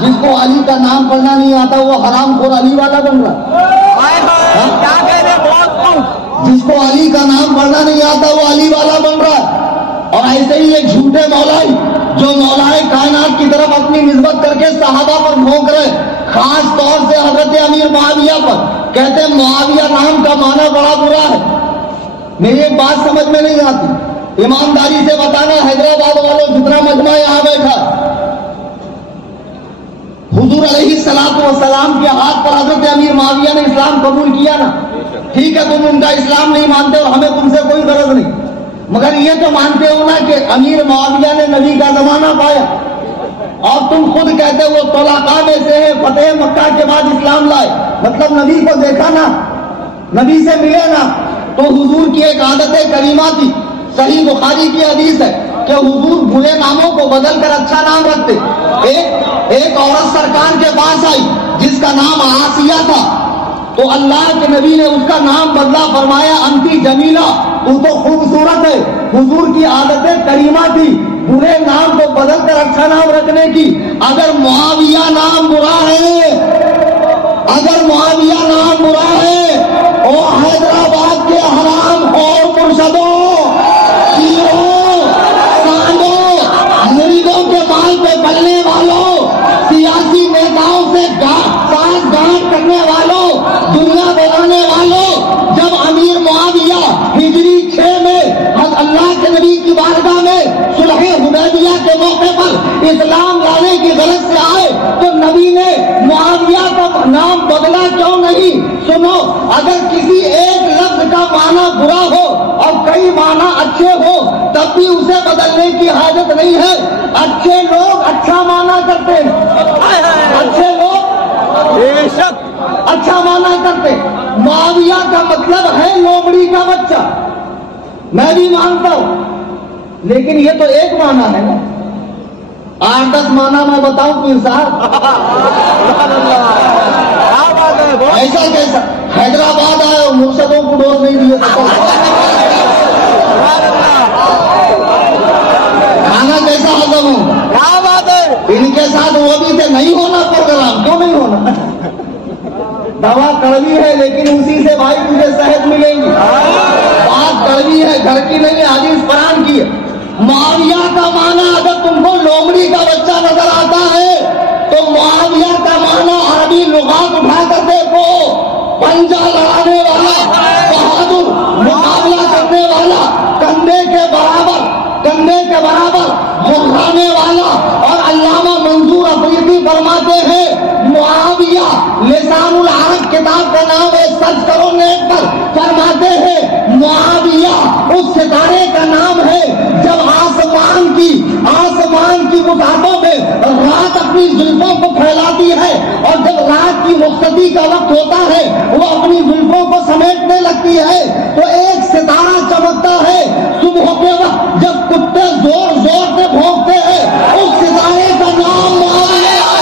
جس کو علی کا نام پڑھنا نہیں آتا وہ حرام خور علی والا بن رہا. جس کو علی کا نام پڑھنا نہیں آتا وہ علی والا بن رہا. اور ایسے ہی ایک جھوٹے مولائی جو مولائے کائنات کی طرف اپنی نسبت کر کے صحابہ پر بھونک رہے, خاص طور سے حضرت امیر معاویہ پر, کہتے ہیں معاویہ نام کا معنی بڑا برا ہے. میری ایک بات سمجھ میں نہیں آتی, ایمانداری سے بتانا حیدرآباد والوں جتنا مجمع یہاں بیٹھا, حضور علیہ الصلوۃ والسلام کے ہاتھ پر حضرت امیر معاویہ نے اسلام قبول کیا نا. ٹھیک ہے, تم ان کا اسلام نہیں مانتے اور ہمیں تم سے کوئی غرض نہیں, مگر یہ تو مانتے ہو نا کہ امیر معاویہ نے نبی کا زمانہ پایا, اور تم خود کہتے وہ طلقاء میں سے ہے, فتح مکہ کے بعد اسلام لائے. مطلب نبی کو دیکھا نا, نبی سے ملے نا. تو حضور کی ایک عادت کریمہ تھی, صحیح بخاری کی حدیث ہے کہ حضور برے ناموں کو بدل کر اچھا نام رکھتے. ایک عورت سرکار کے پاس آئی جس کا نام آسیہ تھا, تو اللہ کے نبی نے اس کا نام بدلا, فرمایا انتی جمیلہ, تو خوبصورت ہے. حضور کی عادت کریمہ تھی برے نام کو بدل کر اچھا نام رکھنے کی. اگر معاویہ نام برا ہے, اگر معاویہ نام برا ہے, اور حیدرآباد کے حرام اور مرشدوں, پیروں, سانڈوں, مریدوں کے مال پہ پلنے والوں, سیاسی نیتاؤں سے سانس گانٹ کرنے والوں, دنیا بنانے والوں, جب امیر معاویہ ہجری 6 میں اللہ کے نبی کی بارگاہ میں صلح حدیبیہ کے موقع پر اسلام لانے کی غرض سے آئے تو نبی نے معاویہ کا نام بدلا کیوں نہیں؟ سنو, اگر کسی ایک لفظ کا معنی برا ہو اور کئی معنی اچھے ہو تب بھی اسے بدلنے کی حاجت نہیں ہے. اچھے لوگ اچھا معنی کرتے ہیں, اچھے لوگ بے شک اچھا معنی کرتے. معاویہ کا مطلب ہے لومڑی کا بچہ, میں بھی مانتا ہوں, لیکن یہ تو ایک معنی ہے نا. 8-10 معنی میں بتاؤں پیر صاحب, ایسا کیسا؟ حیدرآباد آئے اور مرشدوں کو ڈوز نہیں دیے, کھانا کیسا ہضم ہو؟ کیا بات ہے, ان کے ساتھ وہ بھی تھے. نہیں ہونا پروگرام, کیوں نہیں ہونا؟ دوا کڑوی ہے لیکن اسی سے بھائی تجھے صحت ملے گی. بات کڑوی ہے, گھر کی نہیں, حدیث قرآن کی ہے. معاویہ کا معنی اگر تم کو لومڑی کا بچہ نظر آتا ہے تو معاویہ کا معنی عربی لغات اٹھا کر دیکھو, پنجہ لڑانے والا, بہادر, مقابلہ کرنے والا, کندھے کے برابر مہرانے والا. اور علامہ منظور افریقی فرماتے ہیں معاویہ لسان العرب کتاب کا نام ہے, سرچ کرو نیٹ پر. فرماتے ہیں معاویہ اس ستارے کا نام ہے جب آسمان کی وسعتوں میں رات اپنی زلفوں کو پھیلاتی ہے, اور جب رات کی رخصتی کا وقت ہوتا ہے وہ اپنی زلفوں کو سمیٹنے لگتی ہے تو ایک ستارہ چمکتا ہے. صبح کے وقت جب کتے زور زور سے بھونکتے ہیں اس ستارے کا نام معاویہ ہے.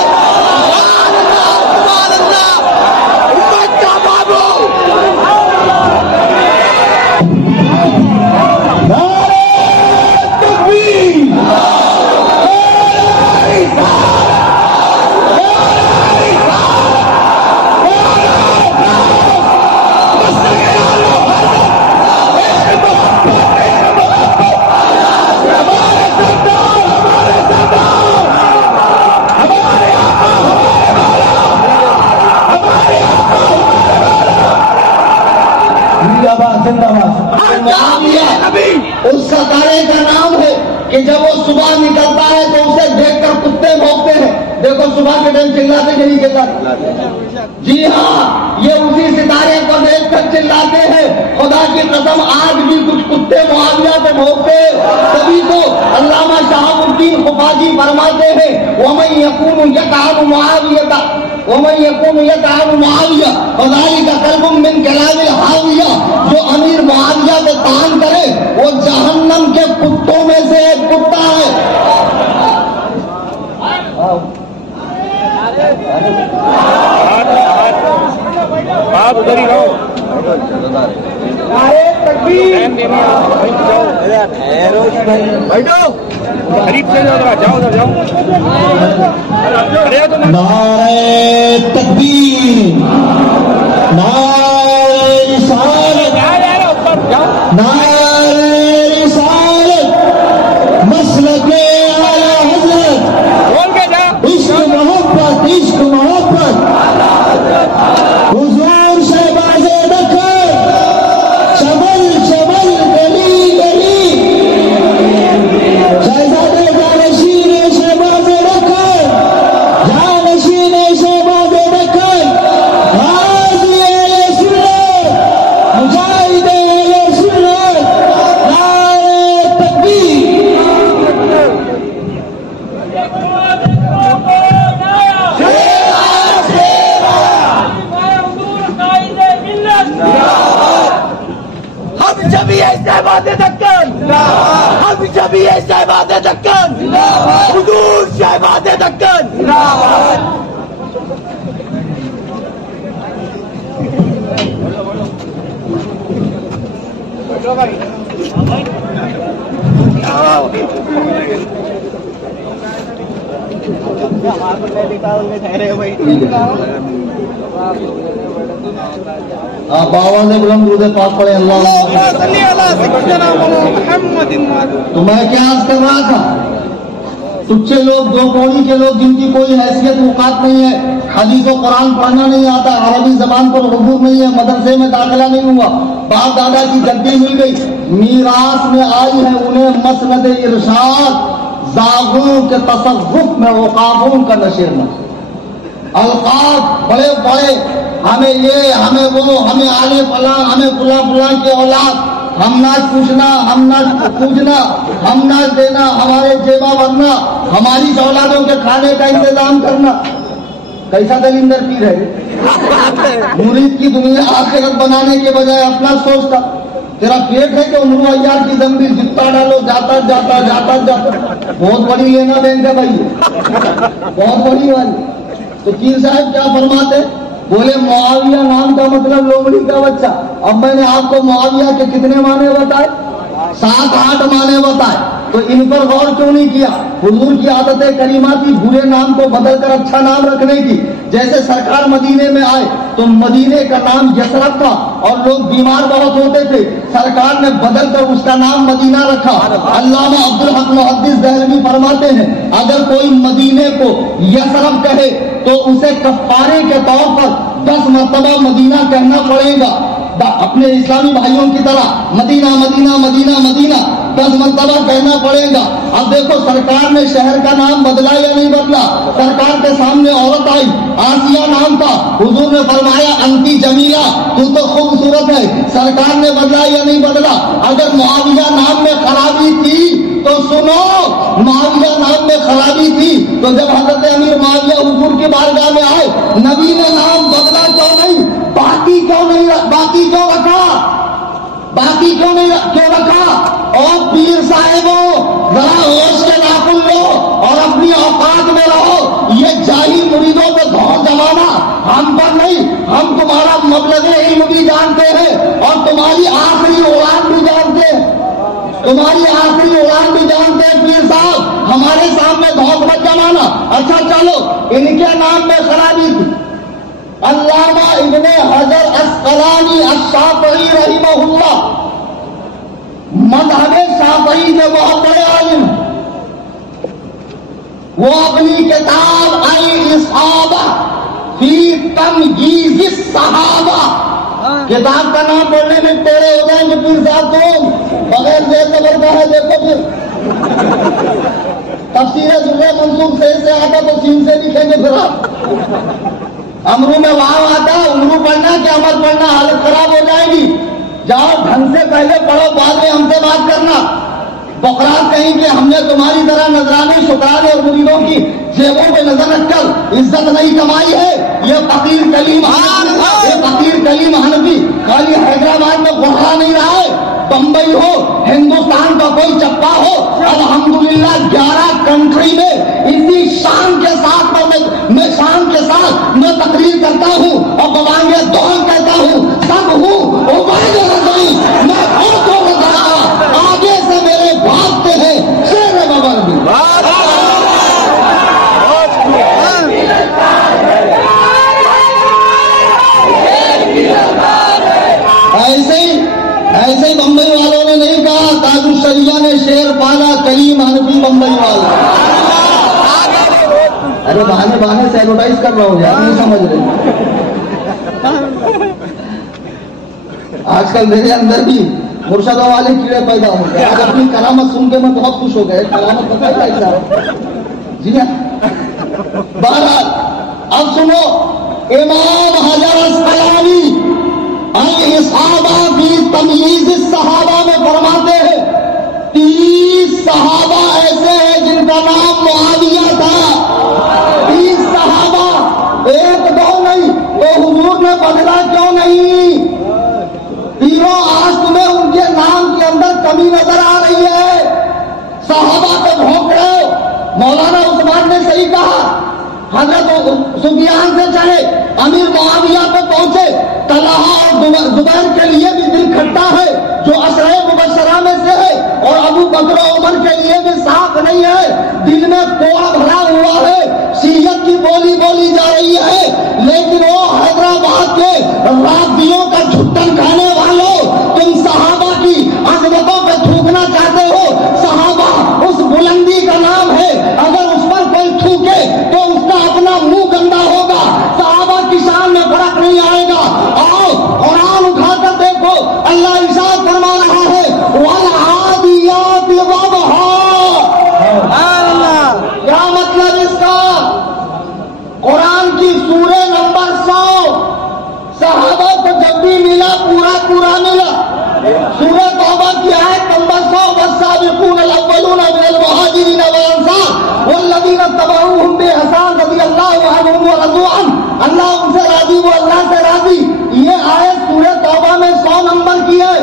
اس ستارے کا نام ہے کہ جب وہ صبح نکلتا ہے تو اسے دیکھ کر کتے بھونکتے ہیں, دیکھو صبح کے ٹائم چلاتے کہ نہیں چلاتے؟ جی ہاں، یہ اسی ستارے کو دیکھ کر چلاتے ہیں۔ خدا کی قسم آج بھی کچھ کتے معاویہ پہ بھونکتے، تبھی تو علامہ شہاب الدین خفاجی فرماتے ہیں وَمَن يَكُونُ يَطْعَنُ مُعَاوِيَةَ وَمَن يَكُونُ يَطْعَنُ مُعَاوِيَةَ فَذَلِكَ قَلْبٌ مِّن كَلَامِ الْحَاوِيَةِ، جو امیر معاویہ پہ طعن کرے وہ جہنم کے کتوں میں سے ایک کتا ہے۔ آپ ادھر ہی رہو، بیٹھو، قریب سے جاؤ، ادھر جاؤ۔ نعرہ تکبیر، نعرہ رسالت، نعرہ رسالت، مسلک اعلی حضرت، عشق محبت، عشق محبت، حضور شہباز دکن، چمن چمن گلی گلی، شہزادے جانشین شہباز دکن، جانشین شہباز دکن، غازی اہل سنت، مجاہد اہل سنت، نعرہ تکبیر۔ ہم جبھی شہباز دکن، ہم جبھی شہباز دکن، حضور شہباز دکن۔ آپ آواز بلند درود پاک پڑھیں اللہ۔ تو میں کیا عرض کر رہا تھا، تجھ سے لوگ دو کوڑی کے لوگ جن کی کوئی حیثیت اوقات نہیں ہے، حدیث و قرآن پڑھنا نہیں آتا، عربی زبان پر عبور نہیں ہے، مدرسے میں داخلہ نہیں ہوا، باپ دادا کی گدی مل گئی، میراث میں آئی ہے انہیں مسند ارشاد، زاغوں کے تصرف میں عقابوں کا نشیرنا، القاب بڑے بڑے، ہمیں یہ ہمیں وہ، ہمیں آلے فلاں، ہمیں فلاں فلاں کی اولاد، ہم نہ پوچھنا، ہم نہ پوجنا، ہم نہ دینا، ہمارے جیبا بننا، ہماری اولادوں کے کھانے کا انتظام کرنا۔ کیسا دلیندر پیر ہے؟ مرید کی دنیا آخرت بنانے کے بجائے اپنا سوچتا، تیرا پیٹ ہے کہ عمرو عیار کی زمبی جتنا ڈالو جاتا جاتا جاتا جاتا، بہت بڑی لینا دیں گے بھائی، بہت بڑی والی۔ تو پیر صاحب کیا فرماتے؟ بولے معاویہ نام کا مطلب لومڑی کا بچہ۔ اب میں نے آپ کو معاویہ کے کتنے معنی بتائے؟ 7-8 معنی بتائے، تو ان پر غور کیوں نہیں کیا؟ حضور کی عادت کریمہ تھی برے نام کو بدل کر اچھا نام رکھنے کی۔ جیسے سرکار مدینے میں آئے تو مدینے کا نام یثرب تھا اور لوگ بیمار بہت ہوتے تھے، سرکار نے بدل کر اس کا نام مدینہ رکھا۔ علامہ عبدالحق محدث دہلوی فرماتے ہیں اگر کوئی مدینے کو یثرب کہے تو اسے کفارے کے طور پر 10 مرتبہ مدینہ کہنا پڑے گا، اپنے اسلامی بھائیوں کی طرح مدینہ مدینہ مدینہ مدینہ 10 مرتبہ کہنا پڑے گا۔ اب دیکھو سرکار نے شہر کا نام بدلا یا نہیں بدلا؟ سرکار کے سامنے عورت آئی، آسیہ نام تھا، حضور نے فرمایا انتی جمیلہ، تو تو خوبصورت ہے، سرکار نے بدلا یا نہیں بدلا؟ اگر معاویہ نام میں خرابی تھی تو سنو، معاویہ نام میں خرابی تھی تو جب حضرت امیر معاویہ حضور کی بارگاہ میں آئے، نبی نے نام بدلا کیوں نہیں؟ باقی کیوں رکھا؟ باقی کیوں رکھا؟ اور پیر صاحبوں ذرا ہوش کے ناخن لو اور اپنی اوقات میں رہو۔ یہ جاہی مریدوں پہ دھو جمانا ہم پر نہیں، ہم تمہارا مبلغ علم بھی جانتے ہیں اور تمہاری آخری اڑان بھی جانتے ہیں، تمہاری آخری اڑان بھی جانتے ہیں پیر صاحب، ہمارے سامنے دھوک مت جمانا۔ اچھا چلو، ان کے نام میں خرابی تھی۔ علامہ ابن حجر عسقلانی الشافعی رحمہ اللہ، مذہب شافعی کے بہت بڑے عالم، وہ اپنی کتاب الاصابہ فی تمییز الصحابہ، کتاب کا نام پڑھنے میں ٹیڑے ہو جائیں گے پیر صاحب، تم بغیر زیر زبر کا ہے، دیکھو پھر تفسیر درر منصور سے آتا تو سین سے لکھیں گے پھر آپ. امرو میں وہاں آتا امرو پڑھنا کہ امر پڑھنا, حالت خراب ہو جائے گی. جاؤ ڈھنگ سے پہلے پڑھو, بعد میں ہم سے بات کرنا. بقرات کہیں کہ ہم نے تمہاری طرح نذرانے شکرانے اور مریدوں کی جیبوں پہ نظر رکھ کر عزت نہیں کمائی ہے. یہ فقیر کلیم حنفی خالی حیدرآباد میں گھڑا نہیں رہا ہے, بمبئی ہو, ہندوستان کا کوئی چپا ہو, الحمدللہ 11 کنٹری میں اسی شان کے ساتھ میں تقریر کرتا ہوں اور بوانگے دور کہتا ہوں, سب ہوں عبید رضوی, میں بہت رضا, آگے سے میرے بھاگتے ہیں شیر ببر بھی. ایسے بمبئی والوں نے نہیں کہا, تاج الشریعہ نے شیر پالا کلیم حنفی بمبئی والا. ارے بہانے سے ایڈورٹائز کر رہا ہوں یار, نہیں سمجھ رہے. آج کل میرے اندر بھی مرشدوں والے کیڑے پیدا ہو گئے. آج اپنی کرامت سن کے میں بہت خوش ہو گیا. کرامت پتہ ہے کیا جی ہاں. بہرحال اب سنو, امام حجر اسقلانی الصحابہ کی تمییز الصحابہ میں فرماتے ہیں 30 صحابہ ایسے ہیں جن کا نام معاویہ تھا. 30 صحابہ, ایک دو نہیں. تو حضور نے بدلا کیوں نہیں؟ تینوں آج تمہیں ان کے نام کے اندر کمی نظر آ رہی ہے. صحابہ کو بھونک رہے ہو. مولانا عثمان نے صحیح کہا, حضرت سفیان سے چلے امیر معاویہ پہ پہنچے. طلحہ اور زبیر کے لیے بھی دل کھٹا ہے جو عشرہ مبشرہ میں سے ہے, اور ابو بکر و عمر کے لیے بھی صاف نہیں ہے. دل میں کوڑا بھرا ہوا ہے, شیعت کی بولی جا رہی ہے. لیکن وہ حیدرآباد کے رافضیوں کا جھٹن کھانے والوں, تم صحابہ کی عظمتوں پہ تھوکنا چاہتے ہو. صحابہ اس بلندی کا نام ہے, اگر اس پر کوئی تھوکے تو اس کا اپنا منہ گندا ہوگا. صحابہ کی شان میں فرق نہیں آئے گا. آؤ قرآن اٹھا کر دیکھو, اللہ ارشاد فرما رہا ہے والعادیات ضبحا. کیا مطلب اس کا؟ قرآن کی سورہ نمبر 100 صحابہ کو جب بھی ملا پورا ملا. سورہ توبہ کی آیت نمبر 100 والسابقون الاولون من المہاجرین والانصار والذین اتبعوہم بإحسان رضی اللہ عنہم ورضوا عنہ. اللہ ان سے راضی, وہ اللہ سے راضی. یہ آیت سورہ توبہ میں 100 نمبر کی ہے.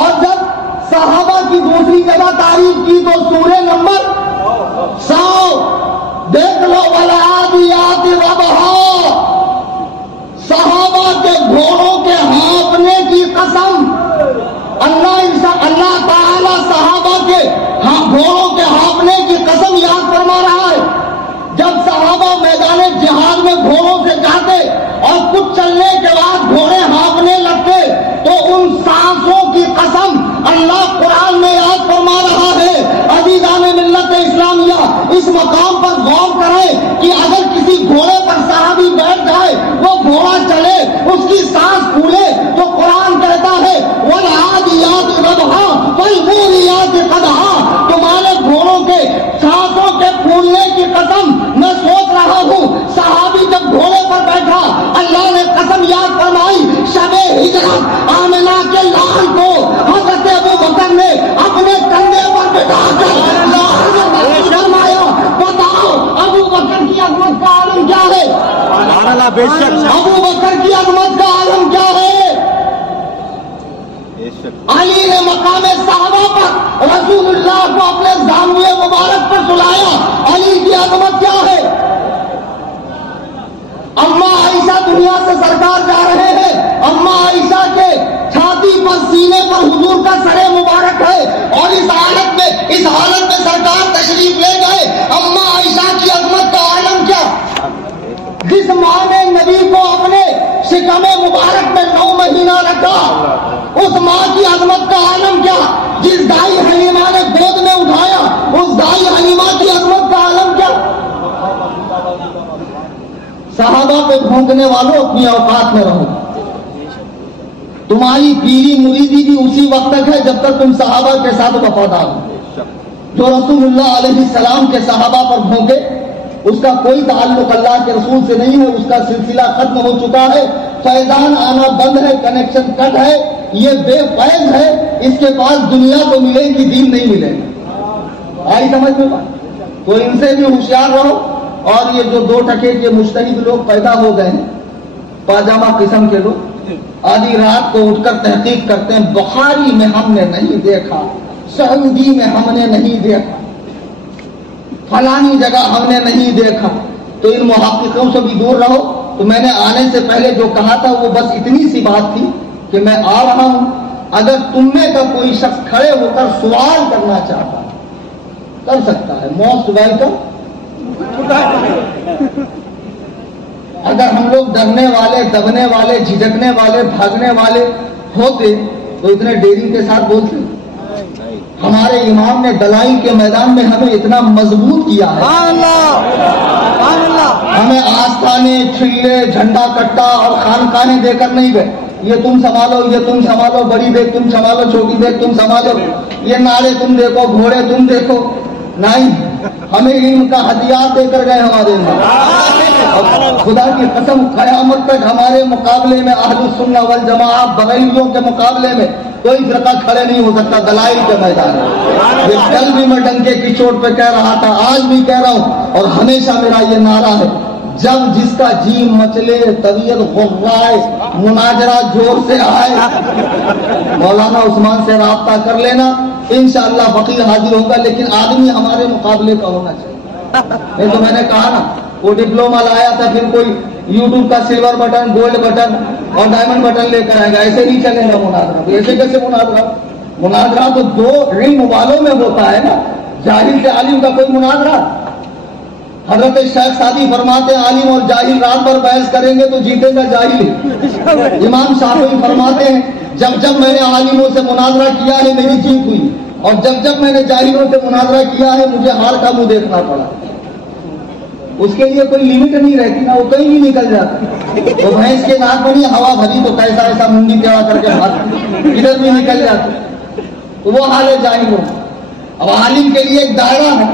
اور جب صحابہ کی دوسری جگہ تعریف کی تو سورہ نمبر 100 دیکھ لو, والعادیات ضبحا. صحابہ کے گھوڑوں کے ہانپنے کی قسم. اللہ تعالی صحابہ کے گھوڑوں کے ہانپنے کی قسم یاد فرما رہا ہے. جب صحابہ میدان جہاد میں گھوڑوں سے جاتے اور کچھ چلنے کے بعد گھوڑے ہانپنے لگتے تو ان سانسوں کی قسم اللہ قرآن میں یاد فرما رہا ہے. عزیزان ملت اسلامیہ, اس مقام پر غور کریں کہ اگر کسی گھوڑے پر صحابی بیٹھ جائے, وہ گھوڑا چلے, اس کی سانس پھولے, تو قرآن کہتا ہے والعادیات ضبحا فالموریات قدحا. تمہارے گھوڑوں کے سانسوں کے پھولنے کی قسم میں سوچ رہا ہوں. صحابی جب گھوڑے پر بیٹھا, اللہ نے قسم یاد فرمائی. شب ہجرت آمنہ کے لال کو حضرت ابو بکر نے اپنے کندھے پر بٹھا کر فرمایا, بتاؤ ابو بکر کی عظمت کا عالم کیا ہے؟ ابو بکر کی عظمت کا عالم کیا ہے؟ علی نے مقام صحابہ پر رسول اللہ کو اپنے زانوے مبارک پر سلایا. علی کی عظمت کیا ہے؟ اما عائشہ دنیا سے سرکار جا رہے ہیں, اما عائشہ کے چھاتی پر سینے پر حضور کا سر مبارک ہے, اور اس حالت میں سرکار تشریف لے گئے. اما عائشہ کی عظمت کا عالم کیا؟ جس ماں نے نبی کو اپنے شکم مبارک میں 9 مہینہ رکھا, اس ماں کی عظمت کا عالم کیا؟ جس دائی حلیمہ نے گود میں اٹھایا, اس دائی حلیمہ کی عظمت کا عالم کیا؟ صحابہ پہ بھونکنے والوں اپنی اوقات میں رہو. تمہاری پیری مریدی بھی اسی وقت تک ہے جب تک تم صحابہ کے ساتھ وفادار ہو. جو رسول اللہ علیہ السلام کے صحابہ پر بھونکے اس کا کوئی تعلق اللہ کے رسول سے نہیں ہے، اس کا سلسلہ ختم ہو چکا ہے، فیضان آنا بند ہے، کنیکشن کٹ ہے، یہ بے فیض ہے، اس کے پاس دنیا تو ملے گی، دین نہیں ملے گا۔ آئی سمجھ میں بات؟ تو ان سے بھی ہوشیار رہو۔ اور یہ جو 2 ٹکے کے مجتہد لوگ پیدا ہو گئے ہیں، پاجامہ قسم کے لوگ، آدھی رات کو اٹھ کر تحقیق کرتے ہیں، بخاری میں ہم نے نہیں دیکھا، سعودی میں ہم نے نہیں دیکھا، فلانی جگہ ہم نے نہیں دیکھا، تو ان محققوں سے بھی دور رہو۔ تو میں نے آنے سے پہلے جو کہا تھا وہ بس اتنی سی بات تھی کہ میں آ رہا ہوں، اگر تم میں کا کوئی شخص کھڑے ہو کر سوال کرنا چاہتا کر سکتا ہے، موسٹ ویلکم۔ اگر ہم لوگ ڈرنے والے، دبنے والے، جھجکنے والے، بھاگنے والے ہوتے تو اتنے ڈیری کے ساتھ بولتے۔ ہمارے امام نے دلائل کے میدان میں ہمیں اتنا مضبوط کیا ہے، ہمیں آستانے، چھلے، جھنڈا کٹا اور خانقاہیں دے کر نہیں گئے، یہ تم سنبھالو، یہ تم سنبھالو، بڑی دیکھ تم سنبھالو، چھوٹی دیکھ تم سنبھالو، یہ ناڑے تم دیکھو، گھوڑے تم دیکھو، نہیں، ہمیں علم کا ہتھیار دے کر گئے ہمارے امام۔ خدا کی قسم قیامت تک ہمارے مقابلے میں اہل السنہ والجماعت بریلیوں کے مقابلے میں کوئی فرقہ کھڑے نہیں ہو سکتا دلائل کے میدان میں۔ یہ کل بھی میں ڈنکے کی چوٹ پہ کہہ رہا تھا، آج بھی کہہ رہا ہوں، اور ہمیشہ میرا یہ نعرہ ہے، جب جس کا جی مچلے، طبیعت غرائے، مناظرہ زور سے آئے، مولانا عثمان سے رابطہ کر لینا، انشاءاللہ فقیر حاضر ہوگا، لیکن آدمی ہمارے مقابلے کا ہونا چاہیے۔ نہیں تو میں نے کہا نا، وہ ڈپلوما لایا تھا، پھر کوئی یوٹیوب کا سلور بٹن، گولڈ بٹن اور ڈائمنڈ بٹن لے کر آئے گا، ایسے نہیں چلے گا مناظرہ۔ ایسے کیسے مناظرہ تو 2 علم والوں میں ہوتا ہے نا، جاہل سے عالم کا کوئی مناظرہ۔ حضرت شیخ سعدی فرماتے ہیں عالم اور جاہل رات بھر بحث کریں گے تو جیتے گا جاہل۔ امام شافعی فرماتے ہیں جب جب میں نے عالموں سے مناظرہ کیا ہے میری جیت ہوئی، اور جب جب میں نے جاہلوں سے مناظرہ کیا ہے مجھے ہار کا منہ دیکھنا پڑا۔ اس کے لیے کوئی لمٹ نہیں رہتی نا، وہ کہیں بھی نکل جاتا، وہ بھینس کے ناک بنی ہوا بھری تو کیسا ایسا منڈی ٹیڑھا کر کے بھاگ ادھر بھی نکل جاتا، تو وہ حال ہے جاہلوں۔ اب عالم کے لیے ایک دائرہ ہے،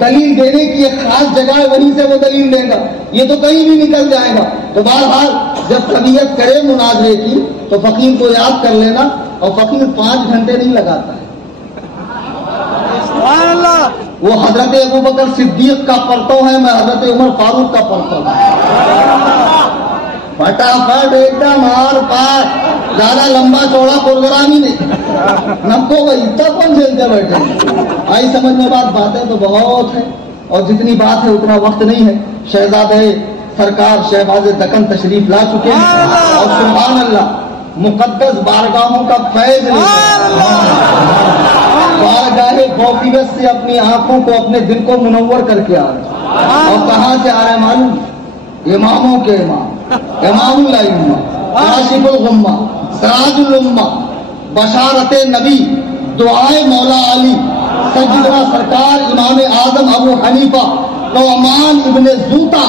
دلیل دینے کی ایک خاص جگہ ہے، وہیں سے وہ دلیل دے گا، یہ تو کہیں بھی نکل جائے گا۔ تو بہرحال جب طبیعت کرے مناظرے کی تو فقیر کو یاد کر لینا، اور فقیر 5 گھنٹے نہیں لگاتا ہے۔ وہ حضرت ابوبکر صدیق کا پرتو ہے، میں حضرت عمر فاروق کا پرتو ہوں۔ فٹافٹ ایک دم آر پار، زیادہ لمبا چوڑا پروگرام ہی نہیں، نمکو بھائی اتنا کون جھیلتے بیٹھے۔ آئی سمجھ میں باتیں تو بہت ہیں، اور جتنی بات ہے اتنا وقت نہیں ہے۔ شہزادے سرکار شہباز دکن تشریف لا چکے ہیں، اور سبحان اللہ مقدس بارگاہوں کا فیض بارگاہ فوقیت سے اپنی آنکھوں کو، اپنے دل کو منور کر کے آ رہے، اور کہاں سے آ رہے معلوم؟ اماموں کے امام، امام الائمہ، کاشف الغمہ، سراج الامہ، بشارت نبی، دعائے مولا علی، سیدنا سرکار امام اعظم ابو حنیفہ نعمان ابن زوطا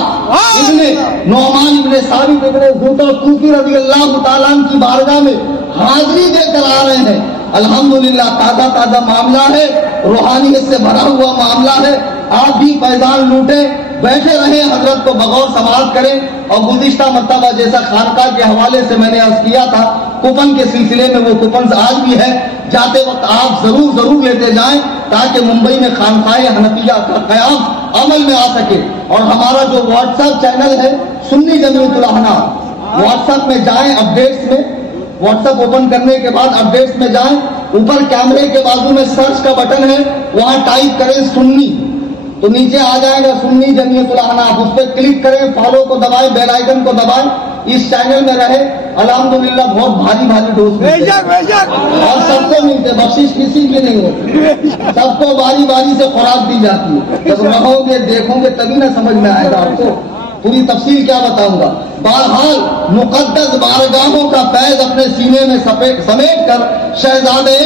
نعمان ابن ثابت ابن زوطا کوفی رضی اللہ تعالیٰ عنہ کی بارگاہ میں حاضری دے کر آ رہے ہیں۔ الحمدللہ تازہ تازہ معاملہ ہے، روحانیت سے بھرا ہوا معاملہ ہے۔ آپ بھی فیضان لوٹیں، بیٹھے رہیں، حضرت کو بغور سماعت کریں۔ اور گزشتہ مرتبہ جیسا خانقاہ کے حوالے سے میں نے عرض کیا تھا، کوپن کے سلسلے میں وہ کوپنز آج بھی ہے، جاتے وقت آپ ضرور لیتے جائیں تاکہ ممبئی میں خانقاہ حنفیہ کا قیام عمل میں آ سکے۔ اور ہمارا جو واٹس ایپ چینل ہے سنی جمیعت الاحناف، واٹس ایپ میں جائیں، اپڈیٹس میں، واٹس ایپ اوپن کرنے کے بعد اپڈیٹس میں جائیں، اوپر کیمرے کے بازو میں سرچ کا بٹن ہے، وہاں ٹائپ کریں سنی تو نیچے آ جائے گا سنی جمیعت الاحناف، اس پہ کلک کریں، فالو کو دبائیں، بیل آئیکن کو دبائیں، اس چینل میں رہے۔ الحمدللہ بہت بھاری ڈوز ملتے اور سب کو ملتے، بخشش کسی کی نہیں ہوتی، سب کو باری سے خوراک دی جاتی ہے۔ جب رہو گے دیکھو گے تبھی نہ سمجھ میں آئے گا آپ کو، پوری تفصیل کیا بتاؤں گا۔ بہرحال مقدس بارگاہوں کا فیض اپنے سینے میں سمیٹ کر شہزادے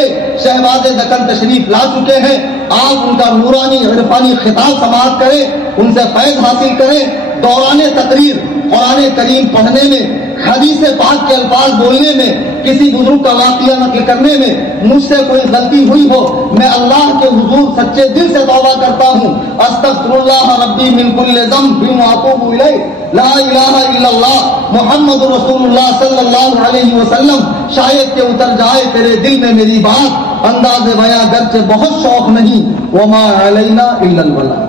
شہباز دکن تشریف لا چکے ہیں۔ آپ ان کا نورانی عرفانی خطاب سماعت کریں، ان سے فیض حاصل کریں۔ دوران تقریر قرآن کریم پڑھنے میں حدیث پاک کے الفاظ بولنے میں، کسی بزرگ کا واقعہ نقل کرنے میں مجھ سے کوئی غلطی ہوئی ہو، میں اللہ کے حضور سچے دل سے توبہ کرتا ہوں۔ استغفر اللہ ربی من کل ذنب واتوب الیہ، لا الہ الا اللہ محمد رسول اللہ صلی اللہ علیہ وسلم۔ شاید کہ اتر جائے تیرے دل میں میری بات، انداز بیاں گرچہ بہت شوق نہیں، وما علینا الا البلاغ۔